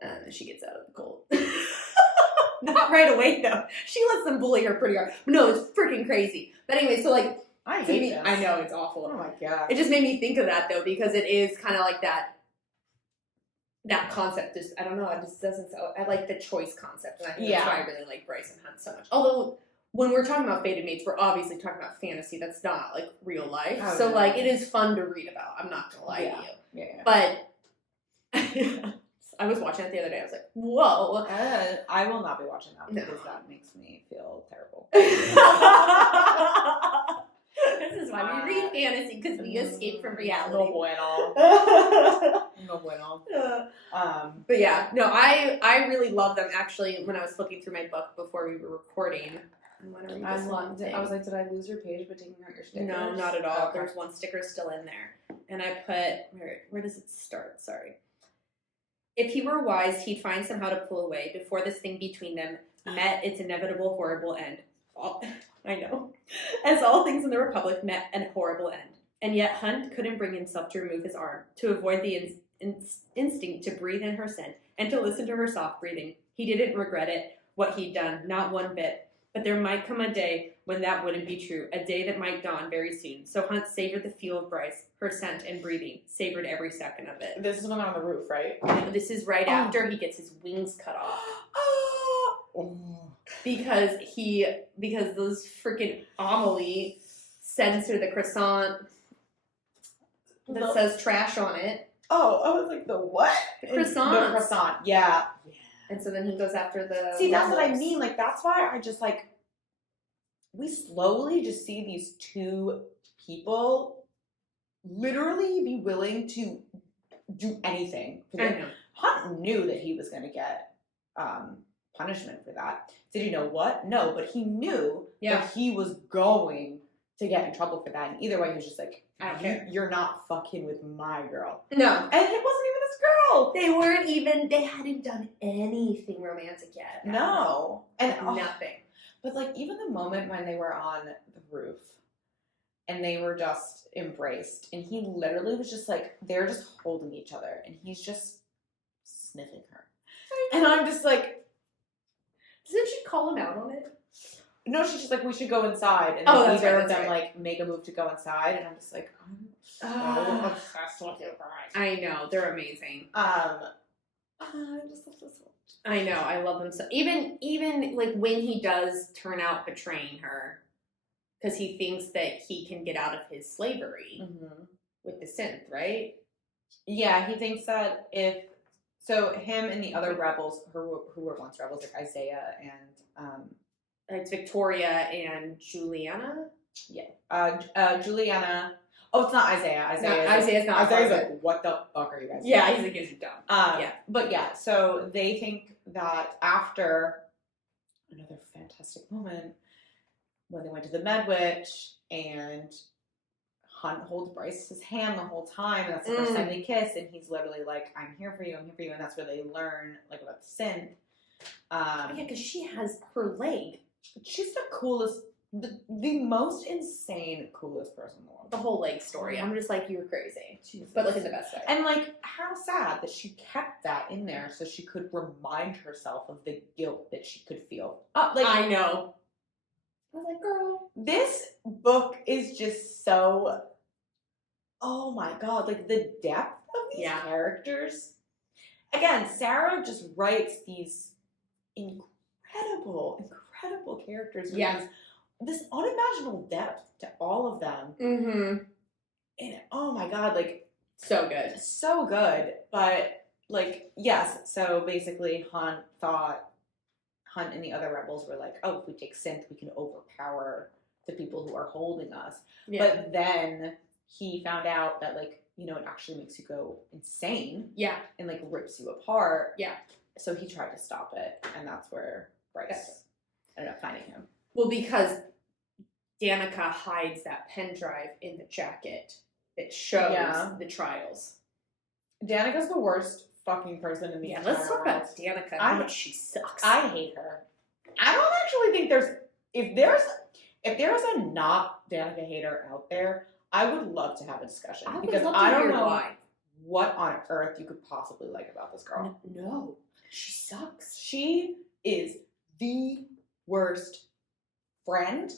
And then she gets out of the cold. Not right away, though. She lets them bully her pretty hard. No, it's freaking crazy. But anyway, so, like, I hate this. I know, it's awful. Oh my god. It just made me think of that, though, because it is kind of like that concept. Just, I don't know, it just doesn't, I like the choice concept, and I think that's why I really like Bryce and Hunt so much. Although, when we're talking about fated mates, we're obviously talking about fantasy. That's not, like, real life. Oh, so, no. like, it is fun to read about. I'm not gonna lie to you. Yeah. But I was watching it the other day. I was like, whoa. I will not be watching that because that makes me feel terrible. This is why we read fantasy, because we escape from reality. No bueno. No bueno. But yeah, no, I really love them. Actually, when I was flipping through my book before we were recording, I want to read this one thing. I was like, did I lose your page by taking out your stickers? No, not at all. Okay. There's one sticker still in there. And I put, where does it start? Sorry. If he were wise, he'd find somehow to pull away before this thing between them met its inevitable horrible end. I know. As all things in the Republic met an horrible end. And yet Hunt couldn't bring himself to remove his arm, to avoid the instinct to breathe in her scent, and to listen to her soft breathing. He didn't regret it, what he'd done, not one bit. But there might come a day when that wouldn't be true, a day that might dawn very soon. So Hunt savored the feel of Bryce, her scent and breathing, savored every second of it. This is when they're on the roof, right? And this is right after he gets his wings cut off. Because those freaking Amelie sends her the croissant that says trash on it. Oh, I was like, the what? The croissant. The croissant, yeah. And so then he goes after the... See, that's what I mean. Like, that's why I just, like, we slowly just see these two people literally be willing to do anything. I know. Hunt knew that he was going to get punishment for that. Did he know what? No, but he knew that he was going to get in trouble for that. And either way, he was just like, I don't care. You're not fucking with my girl. No. And it wasn't even his girl. They hadn't done anything romantic yet. No. And nothing. But, like, even the moment when they were on the roof and they were just embraced, and he literally was just like, they're just holding each other, and he's just sniffing her. And I'm just like... Didn't she call him out on it? No, she's just like, we should go inside. And that's either right, of them, right. like, make a move to go inside, and I'm just like, I'm so obsessed with you guys. I know, they're amazing. I just love this one. I know, I love them so. Even like when he does turn out betraying her, because he thinks that he can get out of his slavery with the synth, right? Yeah, he thinks that so him and the other rebels who were once rebels, like Isaiah and it's Victoria and Juliana. Yeah, Juliana. Oh, it's not Isaiah. Isaiah's not. Isaiah's like, what the fuck are you guys doing? Yeah, he's like, you're dumb. But yeah, so they think that after another fantastic moment when they went to the Medwitch and Hunt holds Bryce's hand the whole time, and that's the first time they kiss, and he's literally like, I'm here for you, and that's where they learn like about the synth. Yeah, because she has her leg. She's the coolest, the most insane, coolest person in the world. The whole leg story. I'm just like, you're crazy. But like in the best way. And like, how sad that she kept that in there so she could remind herself of the guilt that she could feel. Like, I know. I was like, girl. This book is just so, oh my god, like the depth of these characters. Again, Sarah just writes these incredible characters with these this unimaginable depth to all of them. Mm-hmm. And oh my god, like so good. So good. But like, yes, so basically Hunt and the other rebels were like, oh, if we take synth, we can overpower the people who are holding us. Yeah. But then he found out that, like, you know, it actually makes you go insane. Yeah. And, like, rips you apart. Yeah. So he tried to stop it, and that's where Bryce ended up finding him. Well, because Danica hides that pen drive in the jacket that shows the trials. Danica's the worst fucking person in the entire let's talk about Danica. How much she sucks. I hate her. I don't actually think if there's a not Danica hater out there, I would love to have a discussion because I don't know why. What on earth you could possibly like about this girl. No. She sucks. She is the worst friend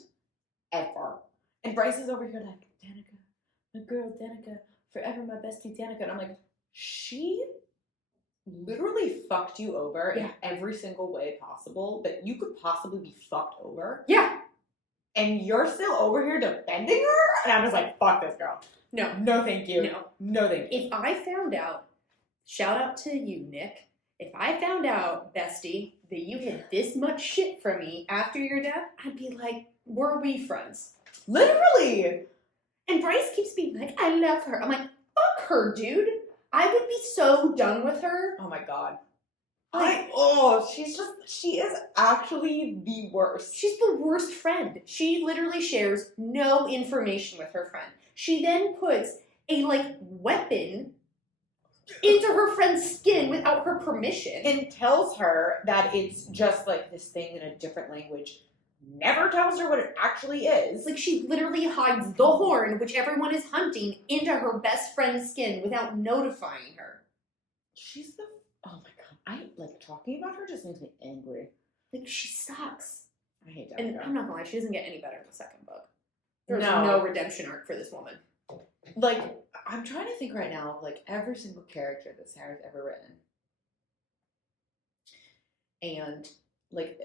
ever. And Bryce is over here like, Danica, my girl Danica, forever my bestie Danica. And I'm like, she literally fucked you over in every single way possible that you could possibly be fucked over. Yeah. And you're still over here defending her? And I'm just like, fuck this girl. No. No thank you. No thank you. If I found out, shout out to you, Nick, if I found out, bestie, that you hid this much shit from me after your death, I'd be like, were we friends? Literally! And Bryce keeps being like, I love her. I'm like, fuck her, dude. I would be so done with her. Oh my god. She is actually the worst. She's the worst friend. She literally shares no information with her friend. She then puts a, like, weapon into her friend's skin without her permission. And tells her that it's just, like, this thing in a different language. Never tells her what it actually is. Like, she literally hides the horn, which everyone is hunting, into her best friend's skin without notifying her. She's the... Oh my god. Talking about her just makes me angry. Like, she sucks. I hate that. And I'm not gonna lie, she doesn't get any better in the second book. There's no redemption arc for this woman. Like, I'm trying to think right now of, like, every single character that Sarah's ever written. And, like,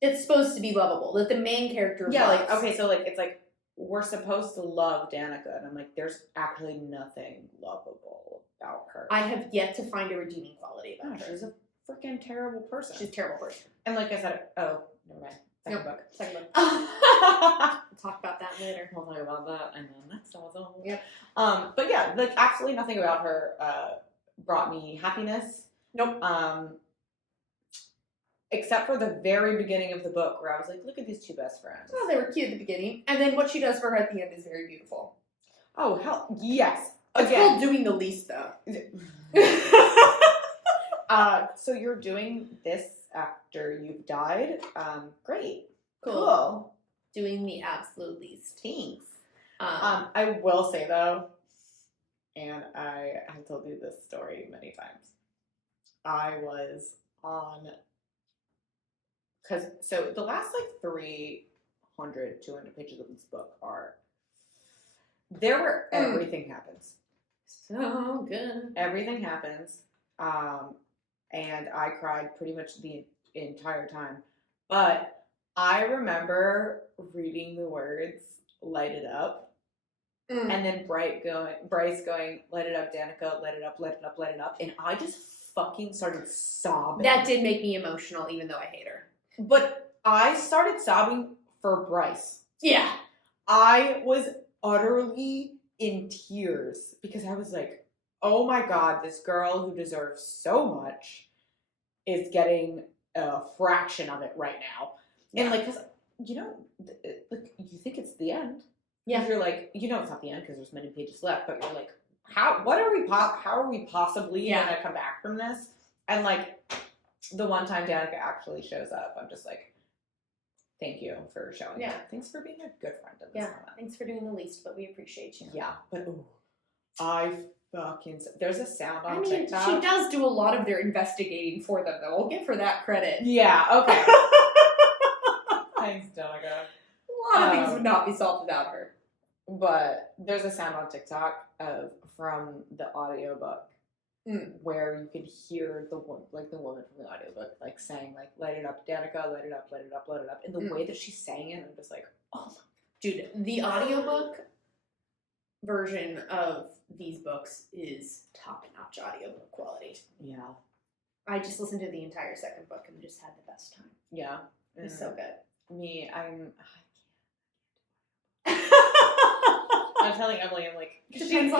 it's supposed to be lovable. That the main character loves. Like, okay, so, like, it's like, we're supposed to love Danica, and I'm like, there's actually nothing lovable about her. I have yet to find a redeeming quality about her. She's a freaking terrible person. She's a terrible person. And like I said, never mind. Second book. We'll talk about that later. We'll talk about that and the next episode. Yep. But yeah, like absolutely nothing about her brought me happiness. Nope. Except for the very beginning of the book where I was like, look at these two best friends. Oh, they were cute at the beginning. And then what she does for her at the end is very beautiful. Oh, hell, yes. It's called doing the least, though. So you're doing this after you've died? Great. Cool. Doing the absolute least. Thanks. I will say, though, and I have told you this story many times, I was on... So the last, like, 200 pages of this book are... There where everything happens. So good. Everything happens. And I cried pretty much the entire time. But I remember reading the words, light it up. And then Bryce going, light it up, Danica, light it up, light it up, light it up. And I just fucking started sobbing. That did make me emotional, even though I hate her. But I started sobbing for Bryce. Yeah. I was utterly in tears because I was like, oh my god, this girl who deserves so much is getting a fraction of it right now. And like, cause you know, like you think it's the end. Yeah. You're like, you know, it's not the end because there's many pages left, but you're like, how are we possibly gonna come back from this? And like, the one time Danica actually shows up, I'm just like, thank you for showing up. Thanks for being a good friend in this moment. Thanks for doing the least, but we appreciate you. Yeah, but there's a sound on TikTok. She does do a lot of their investigating for them, though. We'll give her that credit. Yeah, okay. Thanks, Danica. A lot of things would not be solved without her. But there's a sound on TikTok from the audiobook where you can hear the woman from the audiobook like saying like light it up Danica, light it up, light it up, light it up, and the way that she's saying it, I'm just like, oh my. Dude, the audiobook version of these books is top-notch audiobook quality. Yeah. I just listened to the entire second book and just had the best time. Yeah. It was so good. Me, I'm telling Emily, I'm like, Emily's depends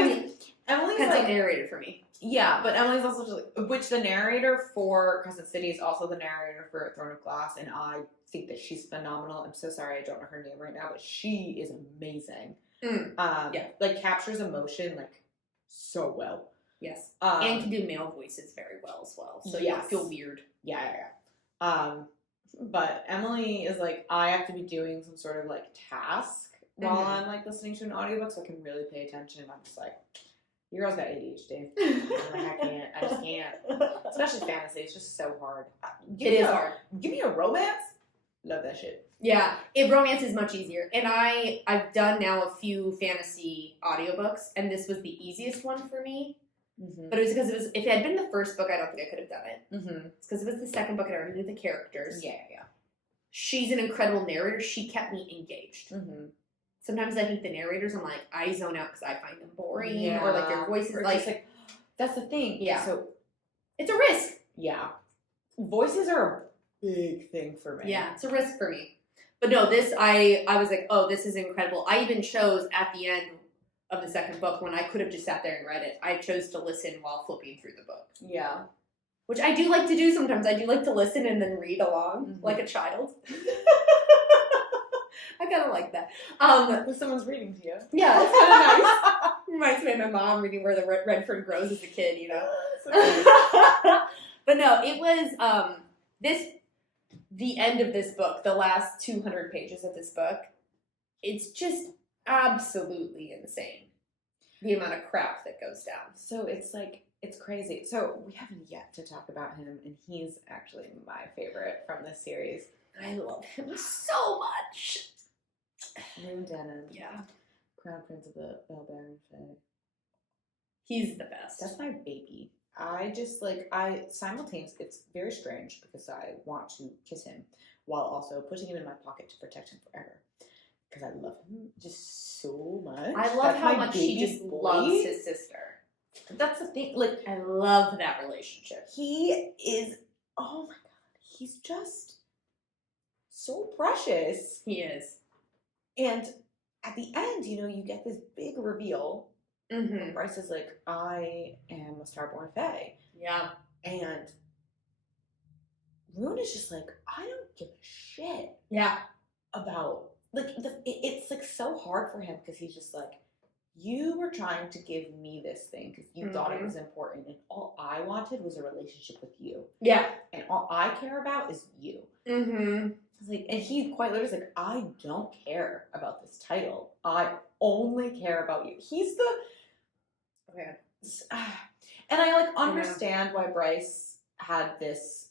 like on narrator for me. Yeah, but Emily's also just like, which the narrator for Crescent City is also the narrator for Throne of Glass, and I think that she's phenomenal. I'm so sorry I don't know her name right now, but she is amazing. Yeah, like captures emotion like so well. Yes, and can do male voices very well as well. So you don't feel weird. Yeah. But Emily is like, I have to be doing some sort of like task while I'm like listening to an audiobook, so I can really pay attention. And I'm just like, your girl's got ADHD. I'm like, I just can't. Especially fantasy, it's just so hard. It is hard. Give me a romance. Love that shit. Yeah, romance is much easier. And I've done now a few fantasy audiobooks, and this was the easiest one for me. But it was because if it had been the first book, I don't think I could have done it. It's because it was the second book and I already knew the characters. Yeah. She's an incredible narrator. She kept me engaged. Sometimes I think the narrators, I'm like, I zone out because I find them boring. Or like their voices. Like, that's the thing. Yeah. So it's a risk. Yeah. Voices are a big thing for me. Yeah, it's a risk for me. But no, this, I was like, oh, this is incredible. I even chose at the end of the second book, when I could have just sat there and read it, I chose to listen while flipping through the book. Yeah. Which I do like to do sometimes. I do like to listen and then read along, like a child. I kind of like that. When someone's reading to you. Yeah, it's kind of nice. Reminds me of my mom reading Where the Red Fern Grows as a kid, you know? But no, it was, the end of this book, the last 200 pages of this book, it's just absolutely insane. The amount of crap that goes down. So it's like, it's crazy. So we haven't yet to talk about him, and he's actually my favorite from this series. I love him so much. Rune Denon. Yeah. Crown Prince of the Bellbaron Fae. He's the best. That's my baby. I just simultaneously, it's very strange because I want to kiss him while also putting him in my pocket to protect him forever. Because I love him just so much. I love how much he just loves his sister. That's the thing. Like, I love that relationship. He is, oh my God, he's just so precious. He is. And at the end, you get this big reveal. And Bryce is like, I am a Starborn Fae. Yeah. And Rune is just like, I don't give a shit. Yeah. About, like, it's like so hard for him because he's just like, you were trying to give me this thing because you thought it was important, and all I wanted was a relationship with you. Yeah. And all I care about is you. It's like, and he quite literally is like, I don't care about this title. I only care about you. He's the... Okay. And I, like, understand why Bryce had this...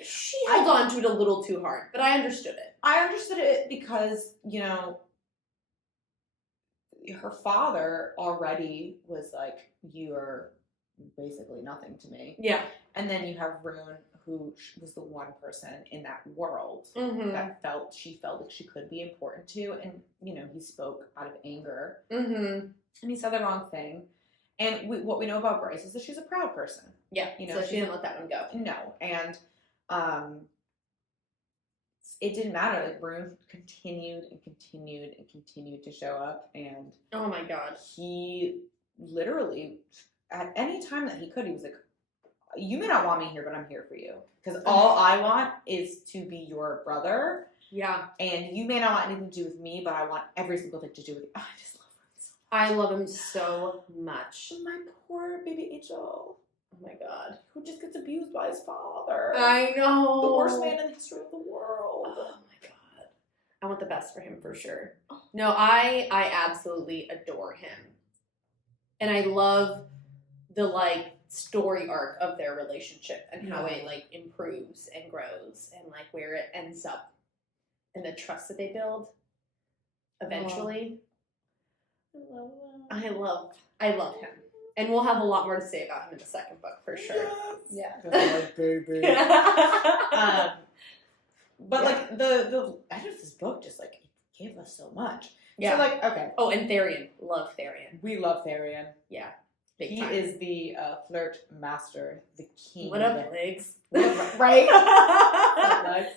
She held on to it a little too hard, but I understood it. I understood it because, her father already was like, you're basically nothing to me. Yeah. And then you have Rune, who was the one person in that world that she felt like she could be important to. And, he spoke out of anger. And he said the wrong thing. And what we know about Bryce is that she's a proud person. Yeah. So she didn't let that one go. No. And it didn't matter. Like, Rune continued to show up, and oh my God, he literally, at any time that he could, he was like, you may not want me here, but I'm here for you, because all I want is to be your brother. Yeah. And you may not want anything to do with me, but I want every single thing to do with you. I just love him so much. I love him so much. My poor baby Angel. Oh my God. Who just gets abused by his father. I know. The worst man in the history of the world. Oh my God. I want the best for him for sure. No, I absolutely adore him. And I love the, like, story arc of their relationship and how it, like, improves and grows and, like, where it ends up and the trust that they build eventually. I love him. And we'll have a lot more to say about him in the second book, for sure. Yes. Yeah. Baby. But, like, the end of this book just, like, gave us so much. Yeah. So, like, okay. Oh, and Therian. Love Therian. We love Therian. Yeah. He is the flirt master, the king. What up, legs? Right?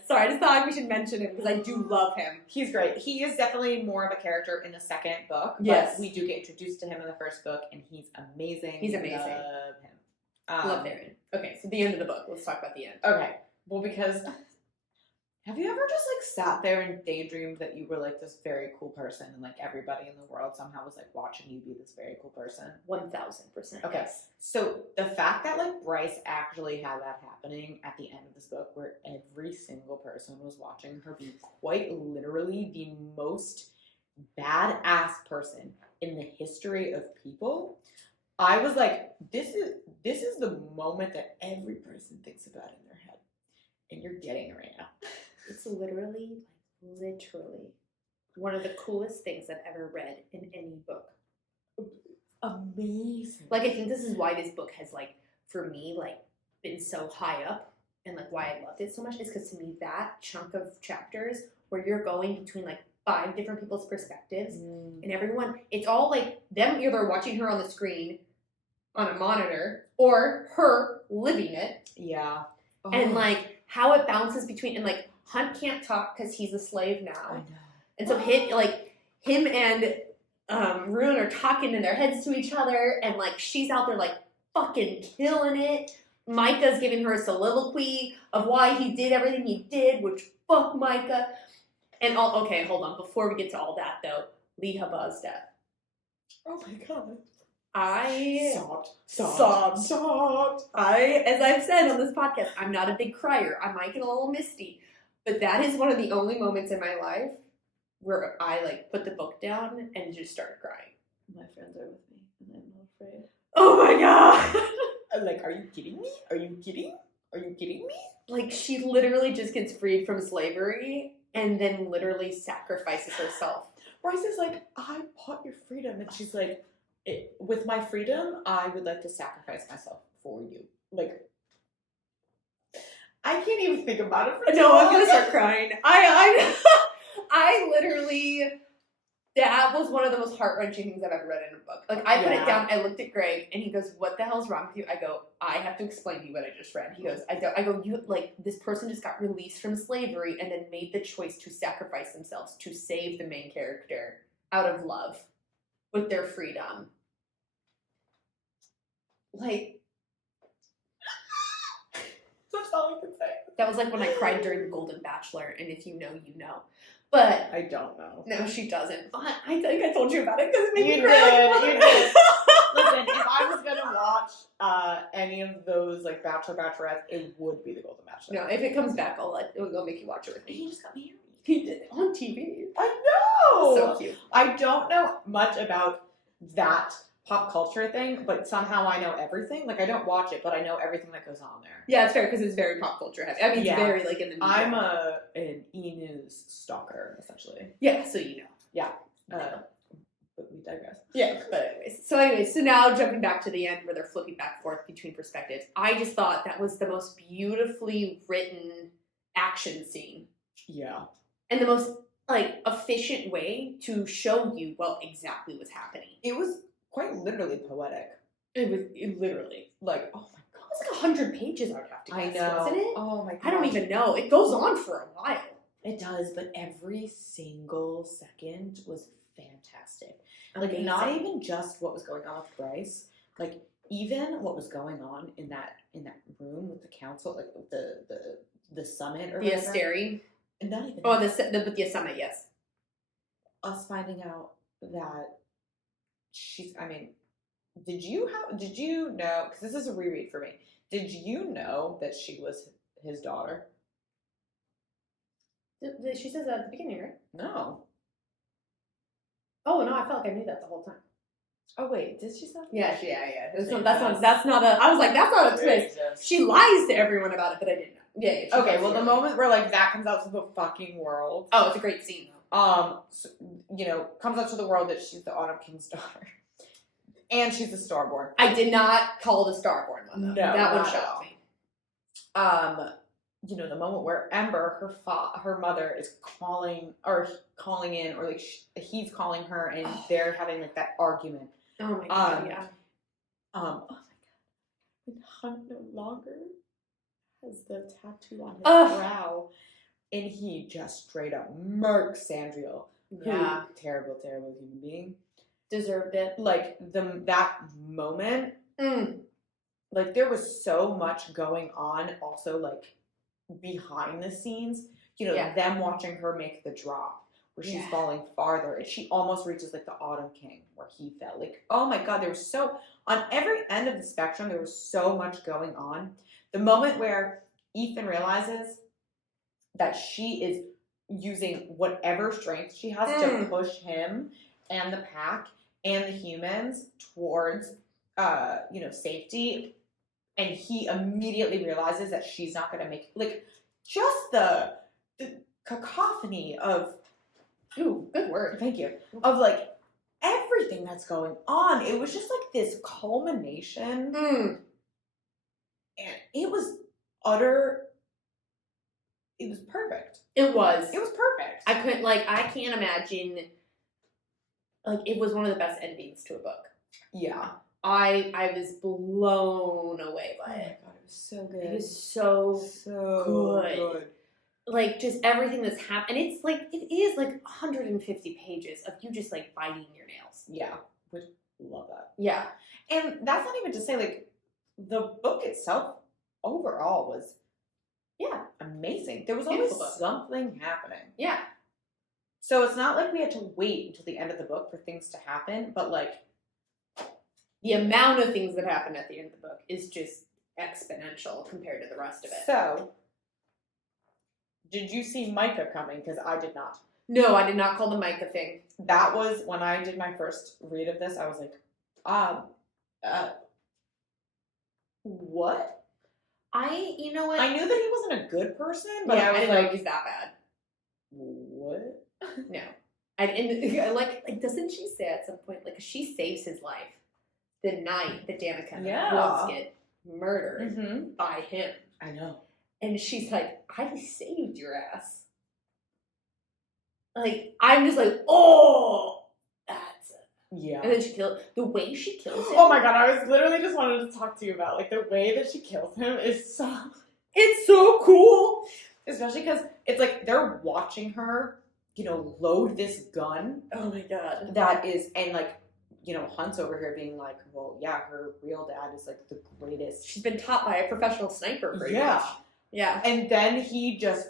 Sorry, I just thought we should mention him because I do love him. He's great. He is definitely more of a character in the second book. Yes. But we do get introduced to him in the first book, and he's amazing. He's amazing. Love him. Love Therian. Okay, so the end of the book. Let's talk about the end. Okay. Well, because have you ever just like sat there and daydreamed that you were like this very cool person and like everybody in the world somehow was like watching you be this very cool person? 1000%. Okay. Yes. So the fact that like Bryce actually had that happening at the end of this book where every single person was watching her be quite literally the most badass person in the history of people, I was like, this is the moment that every person thinks about in their head. And you're getting it right now. It's literally one of the coolest things I've ever read in any book. Amazing. Like, I think this is why this book has, like, for me, like, been so high up and, like, why I loved it so much is because to me that chunk of chapters where you're going between, like, 5 different people's perspectives and everyone, it's all, like, them either watching her on the screen on a monitor or her living it. Yeah. Oh. And, like, how it bounces between, and, like, Hunt can't talk because he's a slave now. I know. And so him and Rune are talking in their heads to each other, and like she's out there like fucking killing it. Micah's giving her a soliloquy of why he did everything he did, which fuck Micah. And okay, hold on. Before we get to all that though, Lee Habaz's death. Oh my god. I sobbed. As I've said on this podcast, I'm not a big crier. I might get a little misty. But that is one of the only moments in my life where I, like, put the book down and just started crying. My friends are with me, and I'm not afraid. Oh my god! I'm like, are you kidding me? Are you kidding? Are you kidding me? Like, she literally just gets freed from slavery and then literally sacrifices herself. Bryce is like, I bought your freedom. And she's like, with my freedom, I would like to sacrifice myself for you. Like, I can't even think about it for too long. I'm gonna start crying. I literally, that was one of the most heart-wrenching things I've ever read in a book. Like, I put it down, I looked at Greg, and he goes, what the hell's wrong with you? I go, I have to explain to you what I just read. He goes, I go, you, like, this person just got released from slavery and then made the choice to sacrifice themselves to save the main character out of love with their freedom. Like, that's all I can say. That was like when I cried during The Golden Bachelor, and if you know, you know. But I don't know. No, she doesn't. But I think I told you about it because it made me cry. You did. Listen, if I was gonna watch any of those like Bachelor Bachelorettes, it would be The Golden Bachelor. No, if it comes back, I'll make you watch it with me. He just got married. He did it on TV. I know. So cute. I don't know much about that pop culture thing, but somehow I know everything. Like, I don't watch it, but I know everything that goes on there. Yeah, it's fair because it's very pop culture heavy. I mean, it's very like in the media. I'm an e-news stalker, essentially. Yeah, so you know. Yeah. But we digress. Yeah, but anyways. So now jumping back to the end where they're flipping back and forth between perspectives. I just thought that was the most beautifully written action scene. Yeah. And the most, like, efficient way to show you, well, exactly what's happening. It was quite literally poetic. It literally. Like, oh my god. It's like 100 pages I would have to guess, I know. wasn't it? Oh my god. I don't even know. It goes on for a while. It does, but every single second was fantastic. Amazing. Like, not even just what was going on with Bryce, like, even what was going on in that room with the council, like the summit or the whatever. Asteri. And not even the summit, yes. Us finding out that did you know, because this is a reread for me, did you know that she was his daughter? She says that at the beginning, right? No. Oh, no, I felt like I knew that the whole time. Oh, wait, did she say that? Yeah. That's not a, I was like, that's not a twist. She lies to everyone about it, but I didn't know. Yeah. Okay, well, the moment where, like, that comes out to the fucking world. Oh, it's a great scene, though. So, comes out to the world that she's the Autumn King's daughter. And she's a Starborn. I did not call the Starborn one, though. No, that one not at shocked all. me. You know, the moment where Ember, her mother, is calling in, or like he's calling her, and they're having like that argument. Oh my god, yeah. Oh my god. When Hunt no longer has the tattoo on his brow, and he just straight up murks Sandriel. Yeah. Who, terrible human being. Deserved it. Like that moment, like there was so much going on. Also, like behind the scenes, you know, them watching her make the drop where she's falling farther, and she almost reaches like the Autumn King where he fell. Like, oh my god, there was so on every end of the spectrum. There was so much going on. The moment where Ethan realizes that she is using whatever strength she has to push him and the pack and the humans towards, you know, safety. And he immediately realizes that she's not going to make, like, just the cacophony of, ooh, good word. Thank you, of, like, everything that's going on. It was just, like, this culmination. And it was it was perfect. It was perfect. I can't imagine, like, it was one of the best endings to a book. Yeah. I was blown away by it. Oh my god, it was so good. It was so good. Like, just everything that's happened. And it is like 150 pages of you just, like, biting your nails. Yeah. Which, love that. Yeah. And that's not even to say, like, the book itself overall was, amazing. There was always something happening. Yeah. So it's not like we had to wait until the end of the book for things to happen, but, like, the amount of things that happen at the end of the book is just exponential compared to the rest of it. So, did you see Micah coming? Because I did not. No, I did not call the Micah thing. That was, when I did my first read of this, I was like, what? You know what? I knew that he wasn't a good person, but yeah, I was didn't know like, he was that bad. What? No. I like, doesn't she say at some point, like, she saves his life the night that Danica will get murdered by him. I know. And she's like, I saved your ass. Like, I'm just like, oh, that's it. Yeah. And then the way she kills him. Oh my god, I was literally just wanted to talk to you about, like, the way that she kills him is so, it's so cool. Especially because it's like, they're watching her, you know, load this gun. Oh my god. That is, and like, you know, Hunt's over here being like, well, yeah, her real dad is like the greatest. She's been taught by a professional sniper pretty much. Yeah. And then he just,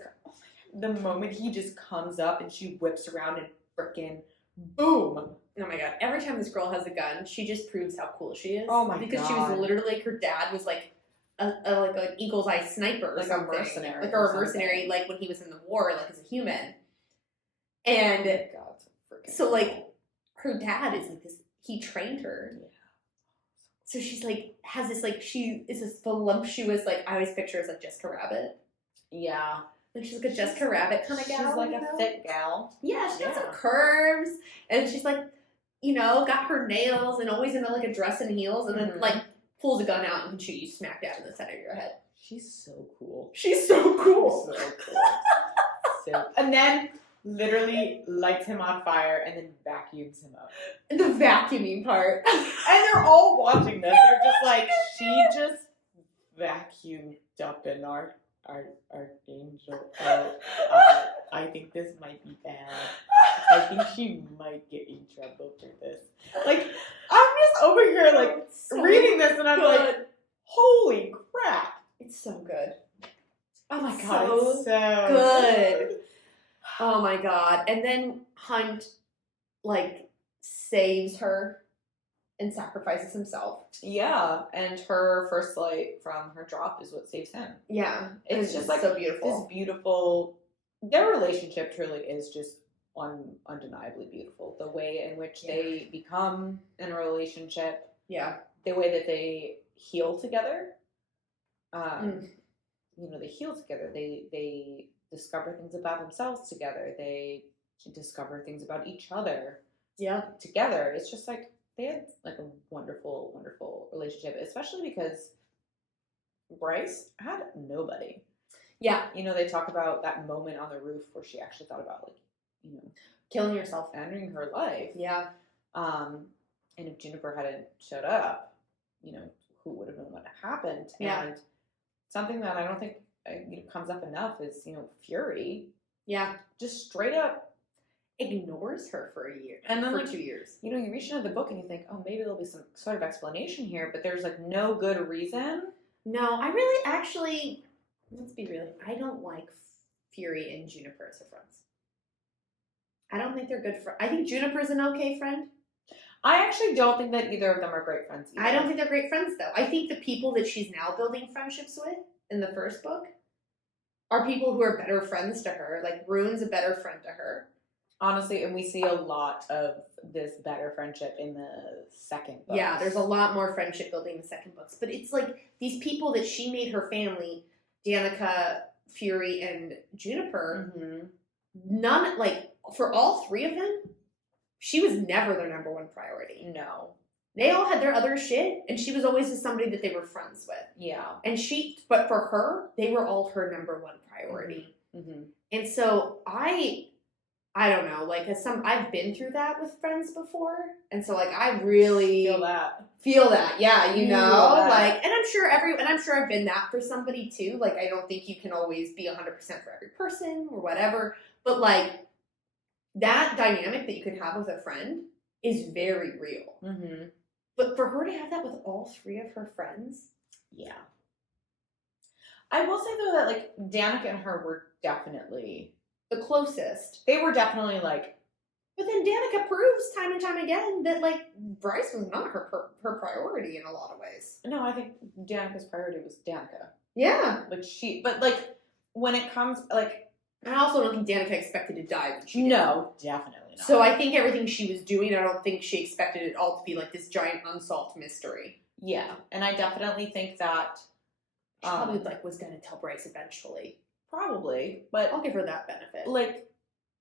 the moment he just comes up and she whips around and frickin' boom. Oh my god. Every time this girl has a gun, she just proves how cool she is. Oh my because god. She was literally, like, her dad was like like an eagle's eye sniper or like something. A mercenary. Like, or a mercenary, like, when he was in the war, like, as a human. And oh my god, so, like, her dad is like this, he trained her. Yeah. So she's like, has this, like, she is this voluptuous, like, I always picture her as like Jessica Rabbit. Yeah. Like, she's like a Jessica Rabbit kind of gal. She's like a thick gal. Yeah, she's got some curves. And she's like, you know, got her nails and always in like a dress and heels, and then like pulls a gun out and can shoot you smack dab in the center of your head. She's so cool. She's so cool. She's so cool. And then literally lights him on fire and then vacuums him up. The vacuuming part. And they're all watching this. They're just like, she just vacuumed up in our angel. I think this might be bad. I think she might get in trouble for this. Like, I'm just over here, like, so reading this, and I'm like, holy crap. It's so good. Oh my god, it's so good. Oh my god. And then Hunt, like, saves her and sacrifices himself. Yeah, and her first light from her drop is what saves him. Yeah. It's just like so beautiful. This beautiful, their relationship truly is just undeniably beautiful. The way in which they become in a relationship. Yeah. The way that they heal together. You know, they heal together. They discover things about themselves together. They discover things about each other. Yeah. Together. It's just like, they had like a wonderful, wonderful relationship, especially because Bryce had nobody. Yeah. You know, they talk about that moment on the roof where she actually thought about, like, you know, killing herself, ending her life. Yeah. And if Juniper hadn't showed up, you know, who would have known what happened? Yeah. And something that I don't think comes up enough is, you know, Fury. Yeah. Just straight up ignores her for a year. And then, for like, 2 years. You know, you reach into the book and you think, oh, maybe there'll be some sort of explanation here, but there's, like, no good reason. No, I really actually, let's be real, I don't like Fury and Juniper as friends. I don't think they're good friends. I think Juniper's an okay friend. I actually don't think that either of them are great friends either. I don't think they're great friends, though. I think the people that she's now building friendships with in the first book are people who are better friends to her. Like, Rune's a better friend to her. Honestly, and we see a lot of this better friendship in the second book. Yeah, there's a lot more friendship building in the second books. But it's like these people that she made her family, Danica, Fury, and Juniper, none, like, for all three of them, she was never their number one priority. No. They all had their other shit, and she was always just somebody that they were friends with. Yeah. And but for her, they were all her number one priority. And so I don't know, like, I've been through that with friends before, and so, like, I really feel that, yeah, you know, like, and I'm sure I've been that for somebody too. Like, I don't think you can always be 100% for every person or whatever, but, like, that dynamic that you can have with a friend is very real. But for her to have that with all three of her friends, yeah. I will say though that, like, Danica and her were definitely the closest. They were definitely, like... But then Danica proves time and time again that, like, Bryce was not her priority in a lot of ways. No, I think Danica's priority was Danica. Yeah. But, like, when it comes, like... I also don't think Danica expected to die. No, definitely not. So I think everything she was doing, I don't think she expected it all to be, like, this giant unsolved mystery. Yeah, and I definitely think that... She probably, like, was going to tell Bryce eventually. Probably, but... I'll give her that benefit. Like,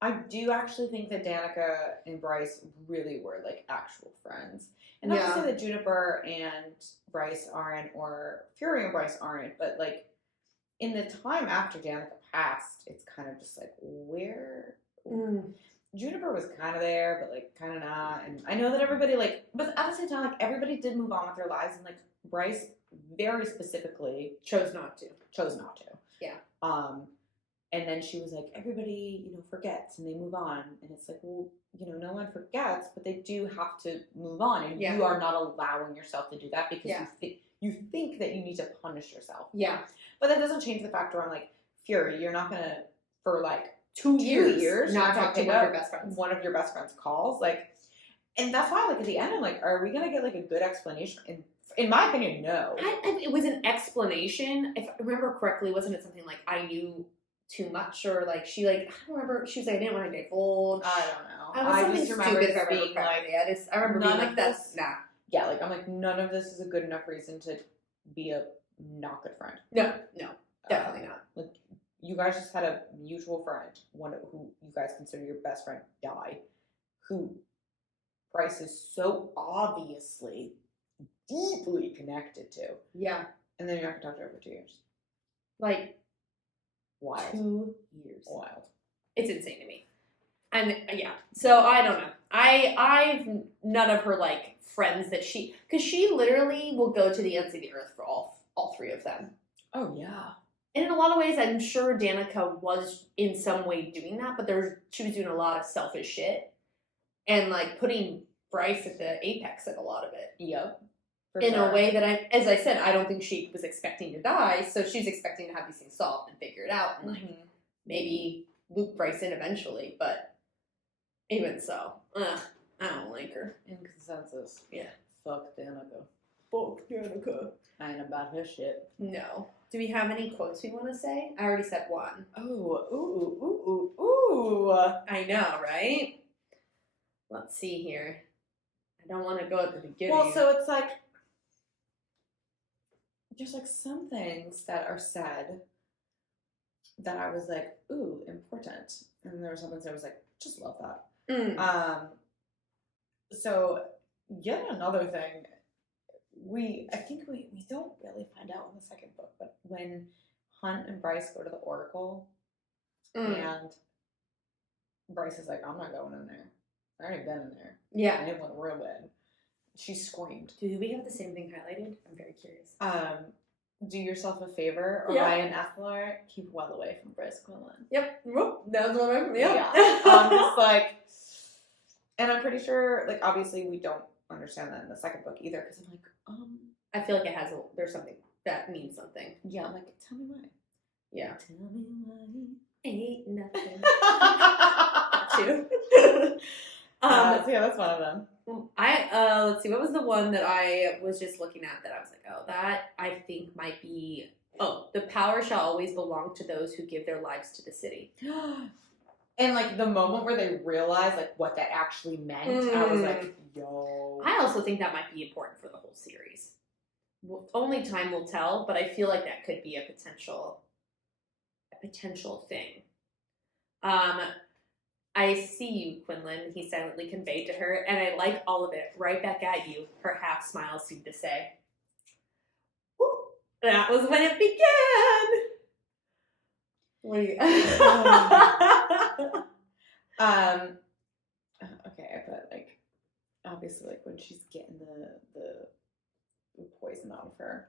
I do actually think that Danica and Bryce really were, like, actual friends. And not to say that Juniper and Bryce aren't, or Fury and Bryce aren't, but, like, in the time after Danica passed, it's kind of just, like, where... Juniper was kind of there, but, like, kind of not. And I know that everybody, like... But at the same time, like, everybody did move on with their lives, and, like, Bryce very specifically... Chose not to. Yeah. And then she was like, everybody, you know, forgets and they move on. And it's like, well, you know, no one forgets, but they do have to move on. And you are not allowing yourself to do that because you think that you need to punish yourself. Yeah. But that doesn't change the fact where I'm like, Fury, you're not going to, for like 2 years, not talk to one of your best friends. One of your best friends calls. Like, and that's why, like, at the end, I'm like, are we going to get, like, a good explanation? In my opinion, no. It was an explanation. If I remember correctly, wasn't it something like, I knew too much, or like she, like, I don't remember, she was like, I didn't want to divulge. I don't know. I just remember stupid if being like, I remember being like, that's nah. Yeah, like, I'm like, none of this is a good enough reason to be a not good friend. No, definitely not. Like, you guys just had a mutual friend, one who you guys consider your best friend, die, who Bryce is so obviously deeply connected to. Yeah. And then you're not gonna talk to her for 2 years. Like, wild. 2 years. Wild. It's insane to me. And yeah, so I don't know. I've none of her, like, friends that because she literally will go to the ends of the earth for all three of them. Oh yeah. And in a lot of ways, I'm sure Danica was in some way doing that, but she was doing a lot of selfish shit and, like, putting Bryce at the apex of a lot of it. Yep. In a way that as I said, I don't think she was expecting to die, so she's expecting to have these things solved and figure it out, and, like, maybe loop Bryce in eventually, but even so, I don't like her. In consensus. Yeah. Fuck Danica. Fuck Danica. I ain't about her shit. No. Do we have any quotes we want to say? I already said one. Ooh. I know, right? Let's see here. I don't want to go at the beginning. Well, so it's like, there's, like, some things that are said that I was like, ooh, important. And there were some things that I was like, just love that. So yet another thing. I think we don't really find out in the second book, but when Hunt and Bryce go to the Oracle, and Bryce is like, I'm not going in there. I already been in there. Yeah. And it went real bad. She screamed. Do we have the same thing highlighted? I'm very curious. Do yourself a favor, Orion Athelar, keep well away from Bryce Quinlan. Yep. Whoop. That was one of them. Yeah. Just like, and I'm pretty sure, like, obviously we don't understand that in the second book either, because I'm like, I feel like there's something that means something. Yeah, I'm like, tell me why. Yeah. Tell me why. Ain't nothing. Too. Yeah, that's one of them. Let's see, what was the one that I was just looking at that I was like, oh, that I think might be, the power shall always belong to those who give their lives to the city. And like the moment where they realized like what that actually meant, I was like, yo. I also think that might be important for the whole series. Only time will tell, but I feel like that could be a potential thing. I see you, Quinlan, he silently conveyed to her, and I like all of it. Right back at you, her half smile seemed to say. Woo, that was when it began. What do you... Okay, but like, obviously, like when she's getting the poison out of her,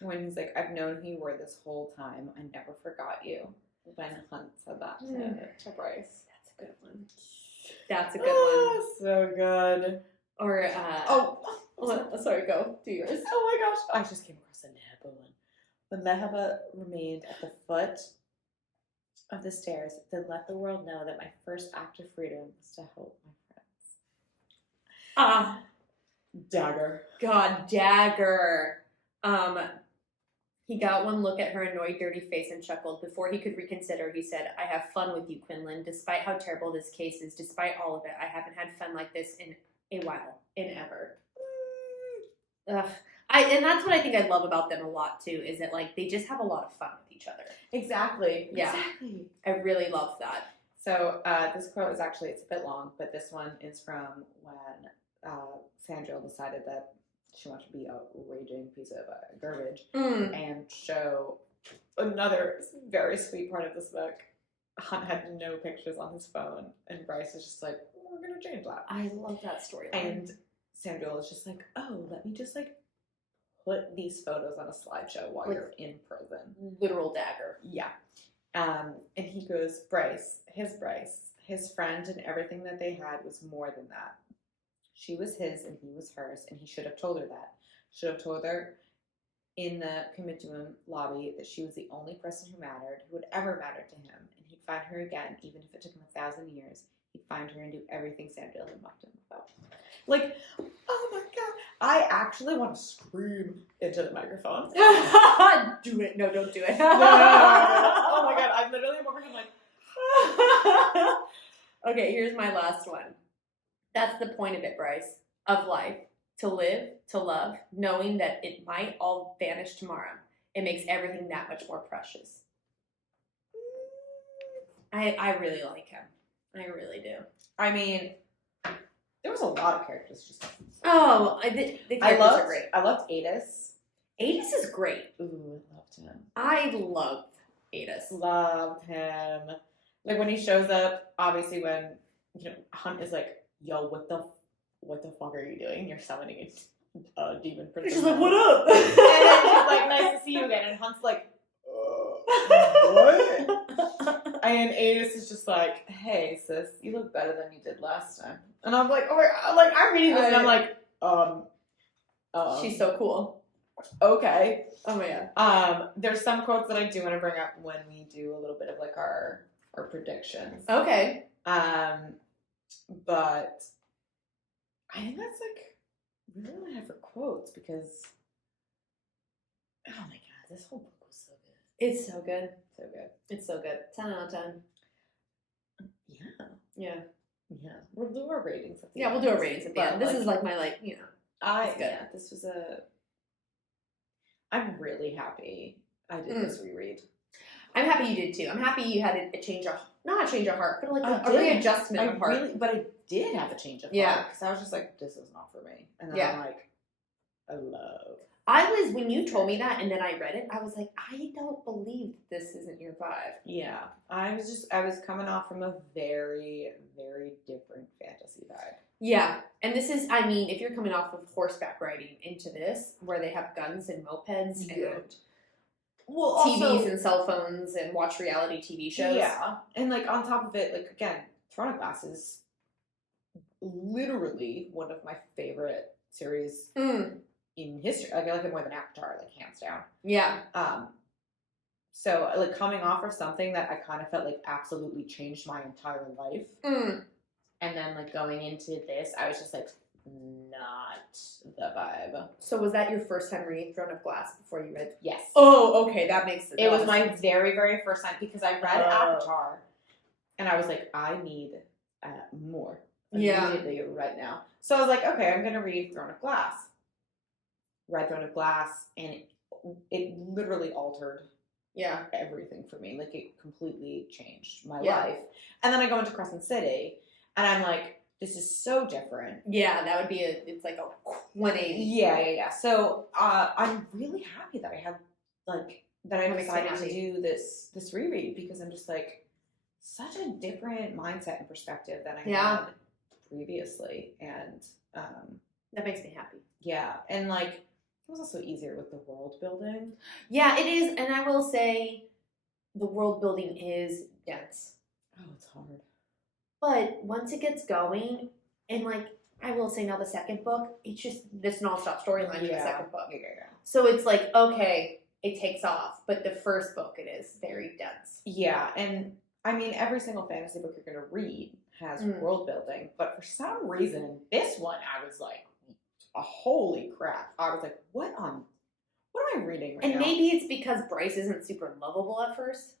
when he's like, I've known who you were this whole time. I never forgot you. When Hunt said that to Bryce. That's a good one. So good. Or, sorry, go. Do yours. Oh my gosh. I just came across a Meheba one. When Meheba remained at the foot of the stairs, then let the world know that my first act of freedom was to help my friends. Dagger. God, dagger. He got one look at her annoyed, dirty face and chuckled. Before he could reconsider, he said, I have fun with you, Quinlan. Despite how terrible this case is, despite all of it, I haven't had fun like this in a while. In ever. Ugh. And that's what I think I love about them a lot, too, is that, like, they just have a lot of fun with each other. Exactly. Yeah. Exactly. I really love that. So, this quote is actually, it's a bit long, but this one is from when Sandra decided that she wanted to be a raging piece of garbage and show another very sweet part of this book. Hunt had no pictures on his phone, and Bryce is just like, we're going to change that. I love that storyline. And Samuel is just like, oh, let me just like put these photos on a slideshow while you're in prison. Literal dagger. Yeah. And he goes, Bryce, his friend and everything that they had was more than that. She was his and he was hers, and he should have told her that. Should have told her in the commitment lobby that she was the only person who mattered, who would ever matter to him, and he'd find her again, even if it took him 1,000 years. He'd find her and do everything Samuel had mocked him about. Like, oh my god. I actually want to scream into the microphone. Do it. No, don't do it. No. Oh my god, I literally am over here like... Okay, here's my last one. That's the point of it, Bryce, of life. To live, to love, knowing that it might all vanish tomorrow. It makes everything that much more precious. I really like him. I really do. I mean, there was a lot of characters. Just the characters are great. I loved Adis. Adis is great. Ooh, I loved him. I love Adis. Loved him. Like when he shows up, obviously when Hunt is like, yo, what the fuck are you doing? You're summoning a demon princess. She's like, what up? And then she's like, nice to see you again. And Hunt's like, what? And Adis is just like, hey, sis, you look better than you did last time. And I'm like, oh my god, like, I'm reading this and I'm like, she's so cool. Okay. Oh my god. There's some quotes that I do want to bring up when we do a little bit of like our predictions. Okay. But I think that's like really all I have for quotes because oh my god, this whole book was so good. It's so good. So good. It's so good. 10 out of 10. Yeah. Yeah. Yeah. We'll do our ratings at the end. Yeah, we'll do our ratings at the end. This is like my this was I'm really happy I did this reread. I'm happy you did too. I'm happy you had a change not a change of heart, but like a readjustment of heart. But I did have a change of heart because I was just like, this is not for me. And then I'm like, when you told me that and then I read it, I was like, I don't believe this isn't your vibe. Yeah. I was coming off from a very, very different fantasy vibe. Yeah. And this is, I mean, if you're coming off of horseback riding into this, where they have guns and mopeds and TVs and cell phones and watch reality TV shows. Yeah. And like on top of it, like again, Throne of Glass is literally one of my favorite series in history. Like, I like it more than Avatar, like hands down. Yeah. So like coming off of something that I kind of felt like absolutely changed my entire life, and then like going into this, I was just like, not the vibe. So was that your first time reading Throne of Glass before you read? Yes. Oh, okay, that makes sense. It was my very, very first time because I read Avatar, and I was like, I need more immediately right now. So I was like, okay, I'm gonna read Throne of Glass. Read Throne of Glass, and it literally altered everything for me. Like, it completely changed my life. And then I go into Crescent City, and I'm like, this is so different. Yeah, that would be it's like a 180. Yeah. So I'm really happy that I had, like, that I decided to do this reread, because I'm just like, such a different mindset and perspective than I had previously. And that makes me happy. Yeah. And like, it was also easier with the world building. Yeah, it is. And I will say the world building is dense. Oh, it's hard. But once it gets going, and like, I will say now the second book, it's just this nonstop storyline in the second book. Yeah. So it's like, okay, it takes off. But the first book, it is very dense. Yeah. And I mean, every single fantasy book you're going to read has world building. But for some reason, this one, I was like, holy crap. I was like, what am I reading right now? And maybe it's because Bryce isn't super lovable at first.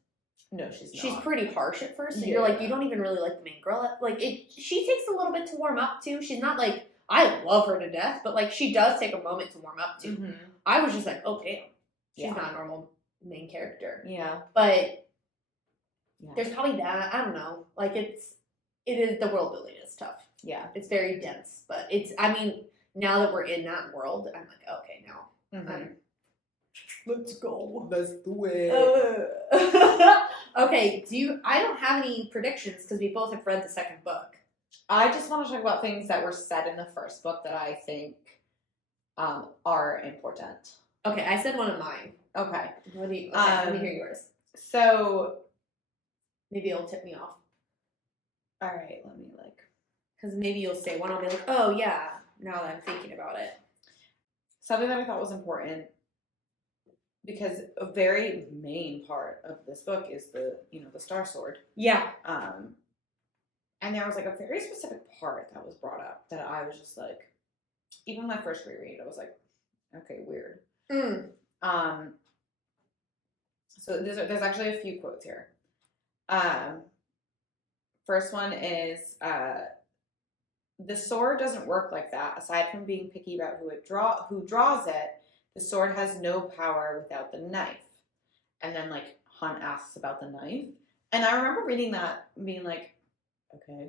No, she's not. She's pretty harsh at first. So you're like, you don't even really like the main girl. Like, she takes a little bit to warm up to. She's not like, I love her to death, but like, she does take a moment to warm up to. Mm-hmm. I was just like, oh, damn. She's not a normal main character. Yeah. But there's probably that. I don't know. Like, it is, the world building is tough. Yeah. It's very dense. But I mean, now that we're in that world, I'm like, okay, now. Let's go. Let's do it. Okay, I don't have any predictions because we both have read the second book. I just want to talk about things that were said in the first book that I think are important. Okay, I said one of mine. Okay. Let me hear yours. So maybe it'll tip me off. All right, let me because maybe you'll say one, I'll be like, oh yeah, now that I'm thinking about it. Something that I thought was important, because a very main part of this book is the Star Sword. Yeah. And there was like a very specific part that was brought up that I was just like, even my first reread, I was like, okay, weird. So there's actually a few quotes here. First one is, the sword doesn't work like that. Aside from being picky about who draws it, the sword has no power without the knife. And then, like, Hunt asks about the knife. And I remember reading that and being like, okay.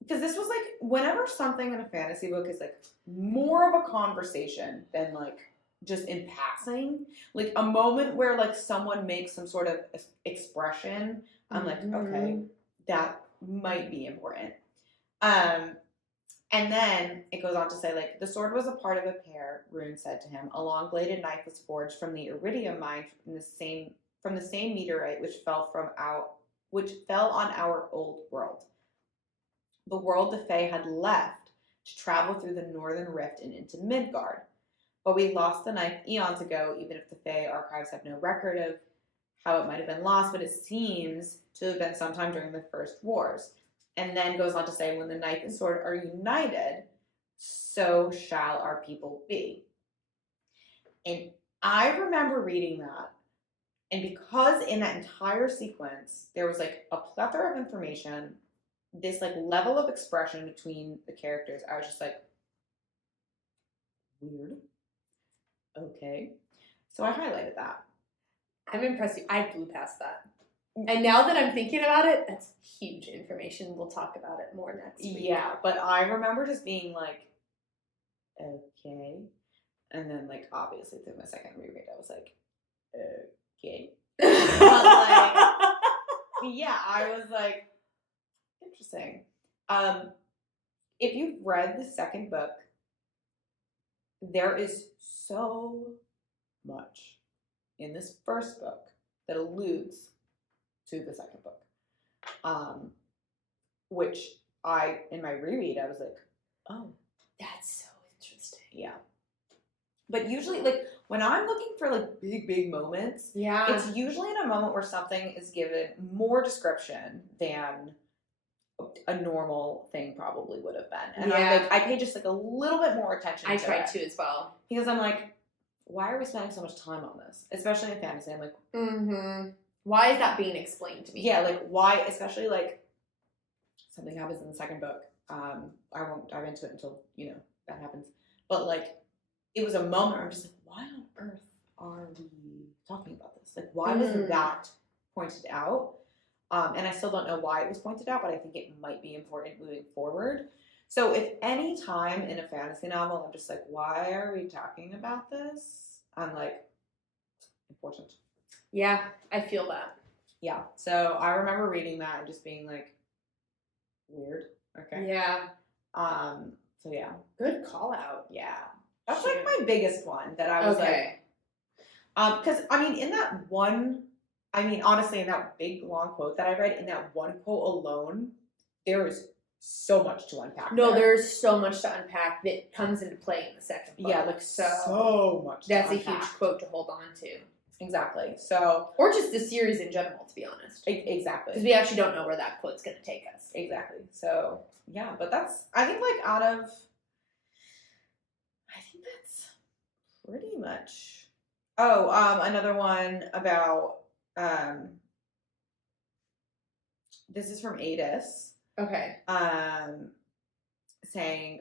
Because this was, like, whenever something in a fantasy book is, like, more of a conversation than, like, just in passing. Like, a moment where, like, someone makes some sort of expression. I'm like, okay, that might be important. And then it goes on to say, like, the sword was a part of a pair, Rune said to him. A long-bladed knife was forged from the iridium mine from the same meteorite which fell on our old world. The world the Fae had left to travel through the northern rift and into Midgard. But we lost the knife eons ago, even if the Fae archives have no record of how it might have been lost, but it seems to have been sometime during the First Wars. And then goes on to say, when the knife and sword are united, so shall our people be. And I remember reading that. And because in that entire sequence, there was like a plethora of information, this like level of expression between the characters, I was just like, weird. Okay. So I highlighted that. I'm impressed. I blew past that. And now that I'm thinking about it, that's huge information. We'll talk about it more next week. Yeah, but I remember just being like, okay. And then, like, obviously through my second reread, I was like, okay. But, like, yeah, I was like, interesting. If you've read the second book, there is so much in this first book that alludes to the second book. Which in my reread, I was like, oh, that's so interesting. Yeah. But usually, like, when I'm looking for, like, big moments, it's usually in a moment where something is given more description than a normal thing probably would have been. And I pay just, like, a little bit more attention to it. I tried to as well. Because I'm like, why are we spending so much time on this? Especially in fantasy. I'm like, why is that being explained to me? Yeah, like, why, especially, like, something happens in the second book. I won't dive into it until, that happens. But, like, it was a moment where I'm just like, why on earth are we talking about this? Like, why wasn't that pointed out? And I still don't know why it was pointed out, but I think it might be important moving forward. So if any time in a fantasy novel, I'm just like, why are we talking about this? I'm like, important. Yeah, I feel that. Yeah. So I remember reading that and just being like, weird. Okay. Yeah. So yeah. Good call out. Yeah. That's like my biggest one that I was like, because honestly, in that big long quote that I read, in that one quote alone, there is so much to unpack. No, there's so much to unpack that comes into play in the second book. Yeah, like so much. That's a huge quote to hold on to. Exactly. So, or just the series in general, to be honest. Exactly. Because we actually don't know where that quote's going to take us. Exactly. So yeah, but that's pretty much. Oh, another one about this is from Adis. Okay. Saying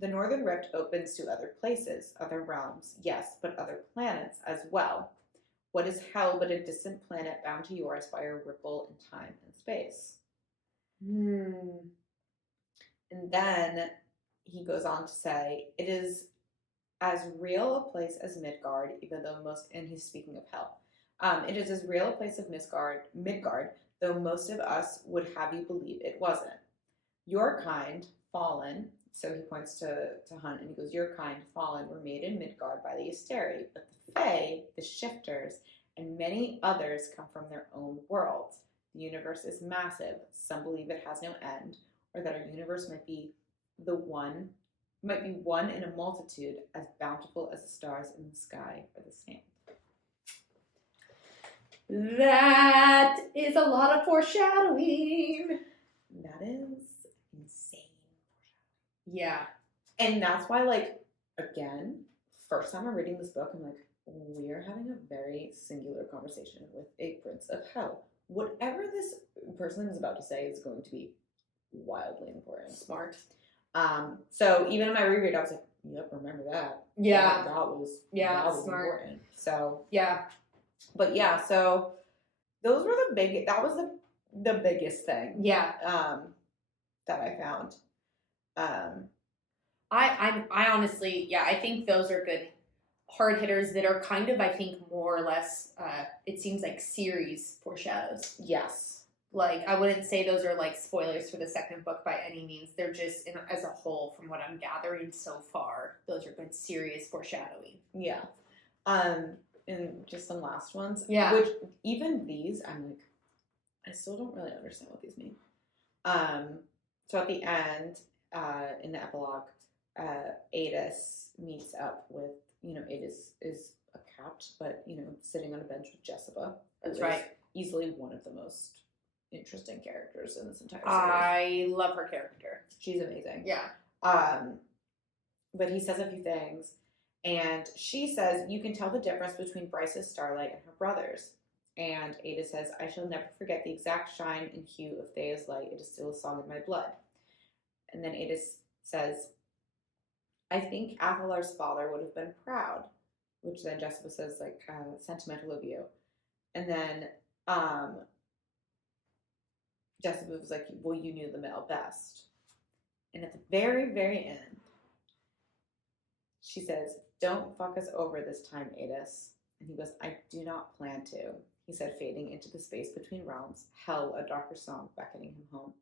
the Northern Rift opens to other places, other realms, yes, but other planets as well. What is hell but a distant planet bound to yours by a ripple in time and space? And then he goes on to say, it is as real a place as Midgard, even though and he's speaking of hell. It is as real a place of Midgard, though most of us would have you believe it wasn't. Your kind, fallen, so he points to Hunt and he goes, your kind, fallen, were made in Midgard by the Asteri, but the Fae, the Shifters, and many others come from their own worlds. The universe is massive. Some believe it has no end, or that our universe might be one in a multitude, as bountiful as the stars in the sky or the sand. That is a lot of foreshadowing. That is insane. Yeah. And that's why, like, again, first time I'm reading this book, I'm like, we are having a very singular conversation with a prince of hell. Whatever this person is about to say is going to be wildly important. Smart. So even in my reread, I was like, yep, remember that. Yeah. That was smart. important. So yeah. But yeah, so those were that was the biggest thing. Yeah. That I found. I honestly, I think those are good hard hitters that are kind of, I think, more or less, it seems like series foreshadows. Yes. Like, I wouldn't say those are, like, spoilers for the second book by any means. They're just, as a whole, from what I'm gathering so far, those are good serious foreshadowing. Yeah. And just some last ones. Yeah. Which, even these, I'm like, I still don't really understand what these mean. So at the end, in the epilogue, Adis meets up with, Adis is a cat, but, sitting on a bench with Jessica. That's right. Easily one of the most interesting characters in this entire series. I love her character. She's amazing. Yeah. But he says a few things, and she says, you can tell the difference between Bryce's starlight and her brother's. And Ada says, I shall never forget the exact shine and hue of Thea's light. It is still a song in my blood. And then Ada says, I think Athalar's father would have been proud, which then Jessica says, like, sentimental of you. And then Jessica was like, well, you knew the male best. And at the very, very end, she says, don't fuck us over this time, Adis. And he goes, I do not plan to. He said, fading into the space between realms. Hell, a darker song beckoning him home.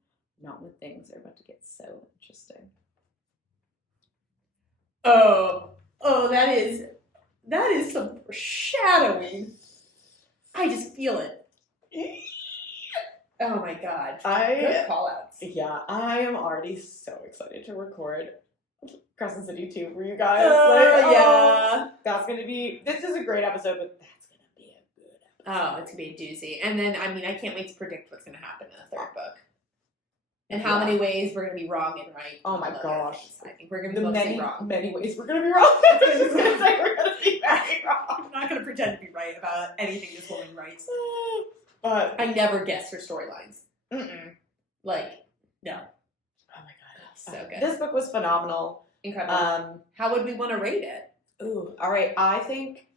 Not when things are about to get so interesting. Oh, that is some foreshadowing. I just feel it. Oh my god. Good call-outs. Yeah, I am already so excited to record Crescent City 2 for you guys. Yeah. That's gonna be, this is a great episode, but that's gonna be a good episode. Oh, it's gonna be a doozy. And then, I mean, I can't wait to predict what's gonna happen in the third book. And how many ways we're gonna be wrong and right. Oh my gosh. I think we're gonna be mostly wrong. Many ways we're gonna be wrong. I was just gonna say we're gonna be very wrong. I'm not gonna pretend to be right about anything this woman writes. But I never guess her storylines. mm-mm. Like, no. Oh my god. So good. This book was phenomenal. Incredible. How would we want to rate it? Ooh, all right. I think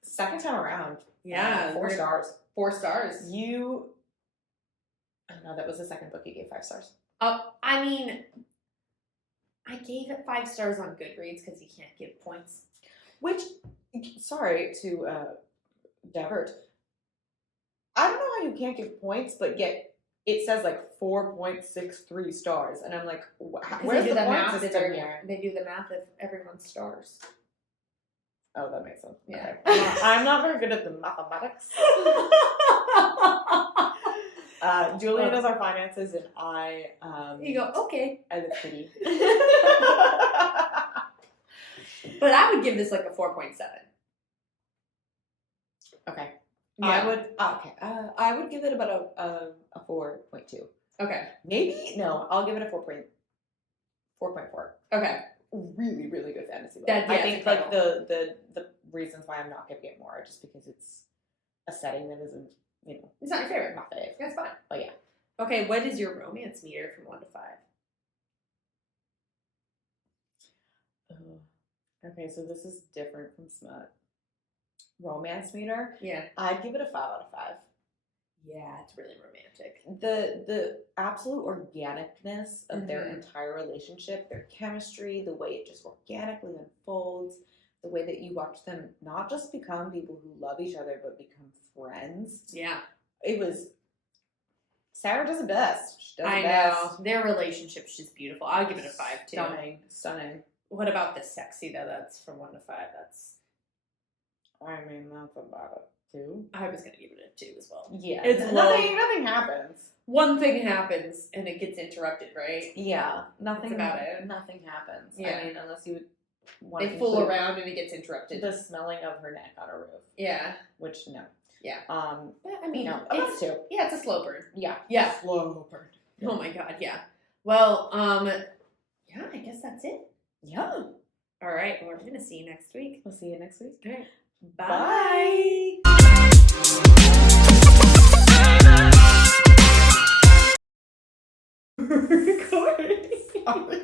second time around. Yeah. 4 stars. 4 stars. Oh no, that was the second book you gave 5 stars. I mean, I gave it 5 stars on Goodreads because you can't give points. Which, sorry to divert. I don't know how you can't give points, but yet it says like 4.63 stars, and I'm like, where's the point system here? They do the math of everyone's stars. Oh, that makes sense. Yeah. Okay. I'm not very good at the mathematics. Julian does our finances, and I. You go, okay. I look pretty. But I would give this like a 4.7. Okay. Yeah. I would give it about a 4.2. Okay. Maybe no. I'll give it a 4.4. Okay. Really, really good fantasy book. Yeah, I think incredible. like the reasons why I'm not giving it more are just because it's a setting that isn't, it's not your favorite. my fave. That's fine. But yeah. Okay, what is your romance meter from 1 to 5? Okay, so this is different from smut. Romance meter. Yeah. I'd give it a 5 out of 5. Yeah, it's really romantic. The absolute organicness of their entire relationship, their chemistry, the way it just organically unfolds, the way that you watch them not just become people who love each other, but become friends. Yeah. It was, Sarah does it best. She does I it best. know. Their relationship's just beautiful. I'll give it a 5 too. Stunning. What about the sexy though? That's from 1 to 5. That's about it too. I was gonna give it a 2 as well. Yeah. It's nothing happens. One thing happens and it gets interrupted, right? Yeah. Nothing That's about it. Nothing happens. Yeah. I mean, unless you would want They fool around and it gets interrupted. the smelling of her neck on a roof. Yeah. Which no. Yeah. I mean, no, it's 2. Yeah, it's a slow burn. Yeah. Yeah. Slow burn. Yeah. Oh my god, yeah. Well, yeah, I guess that's it. Yeah. All right, well, we're gonna see you next week. We'll see you next week. All right. Bye. Recording. Sorry.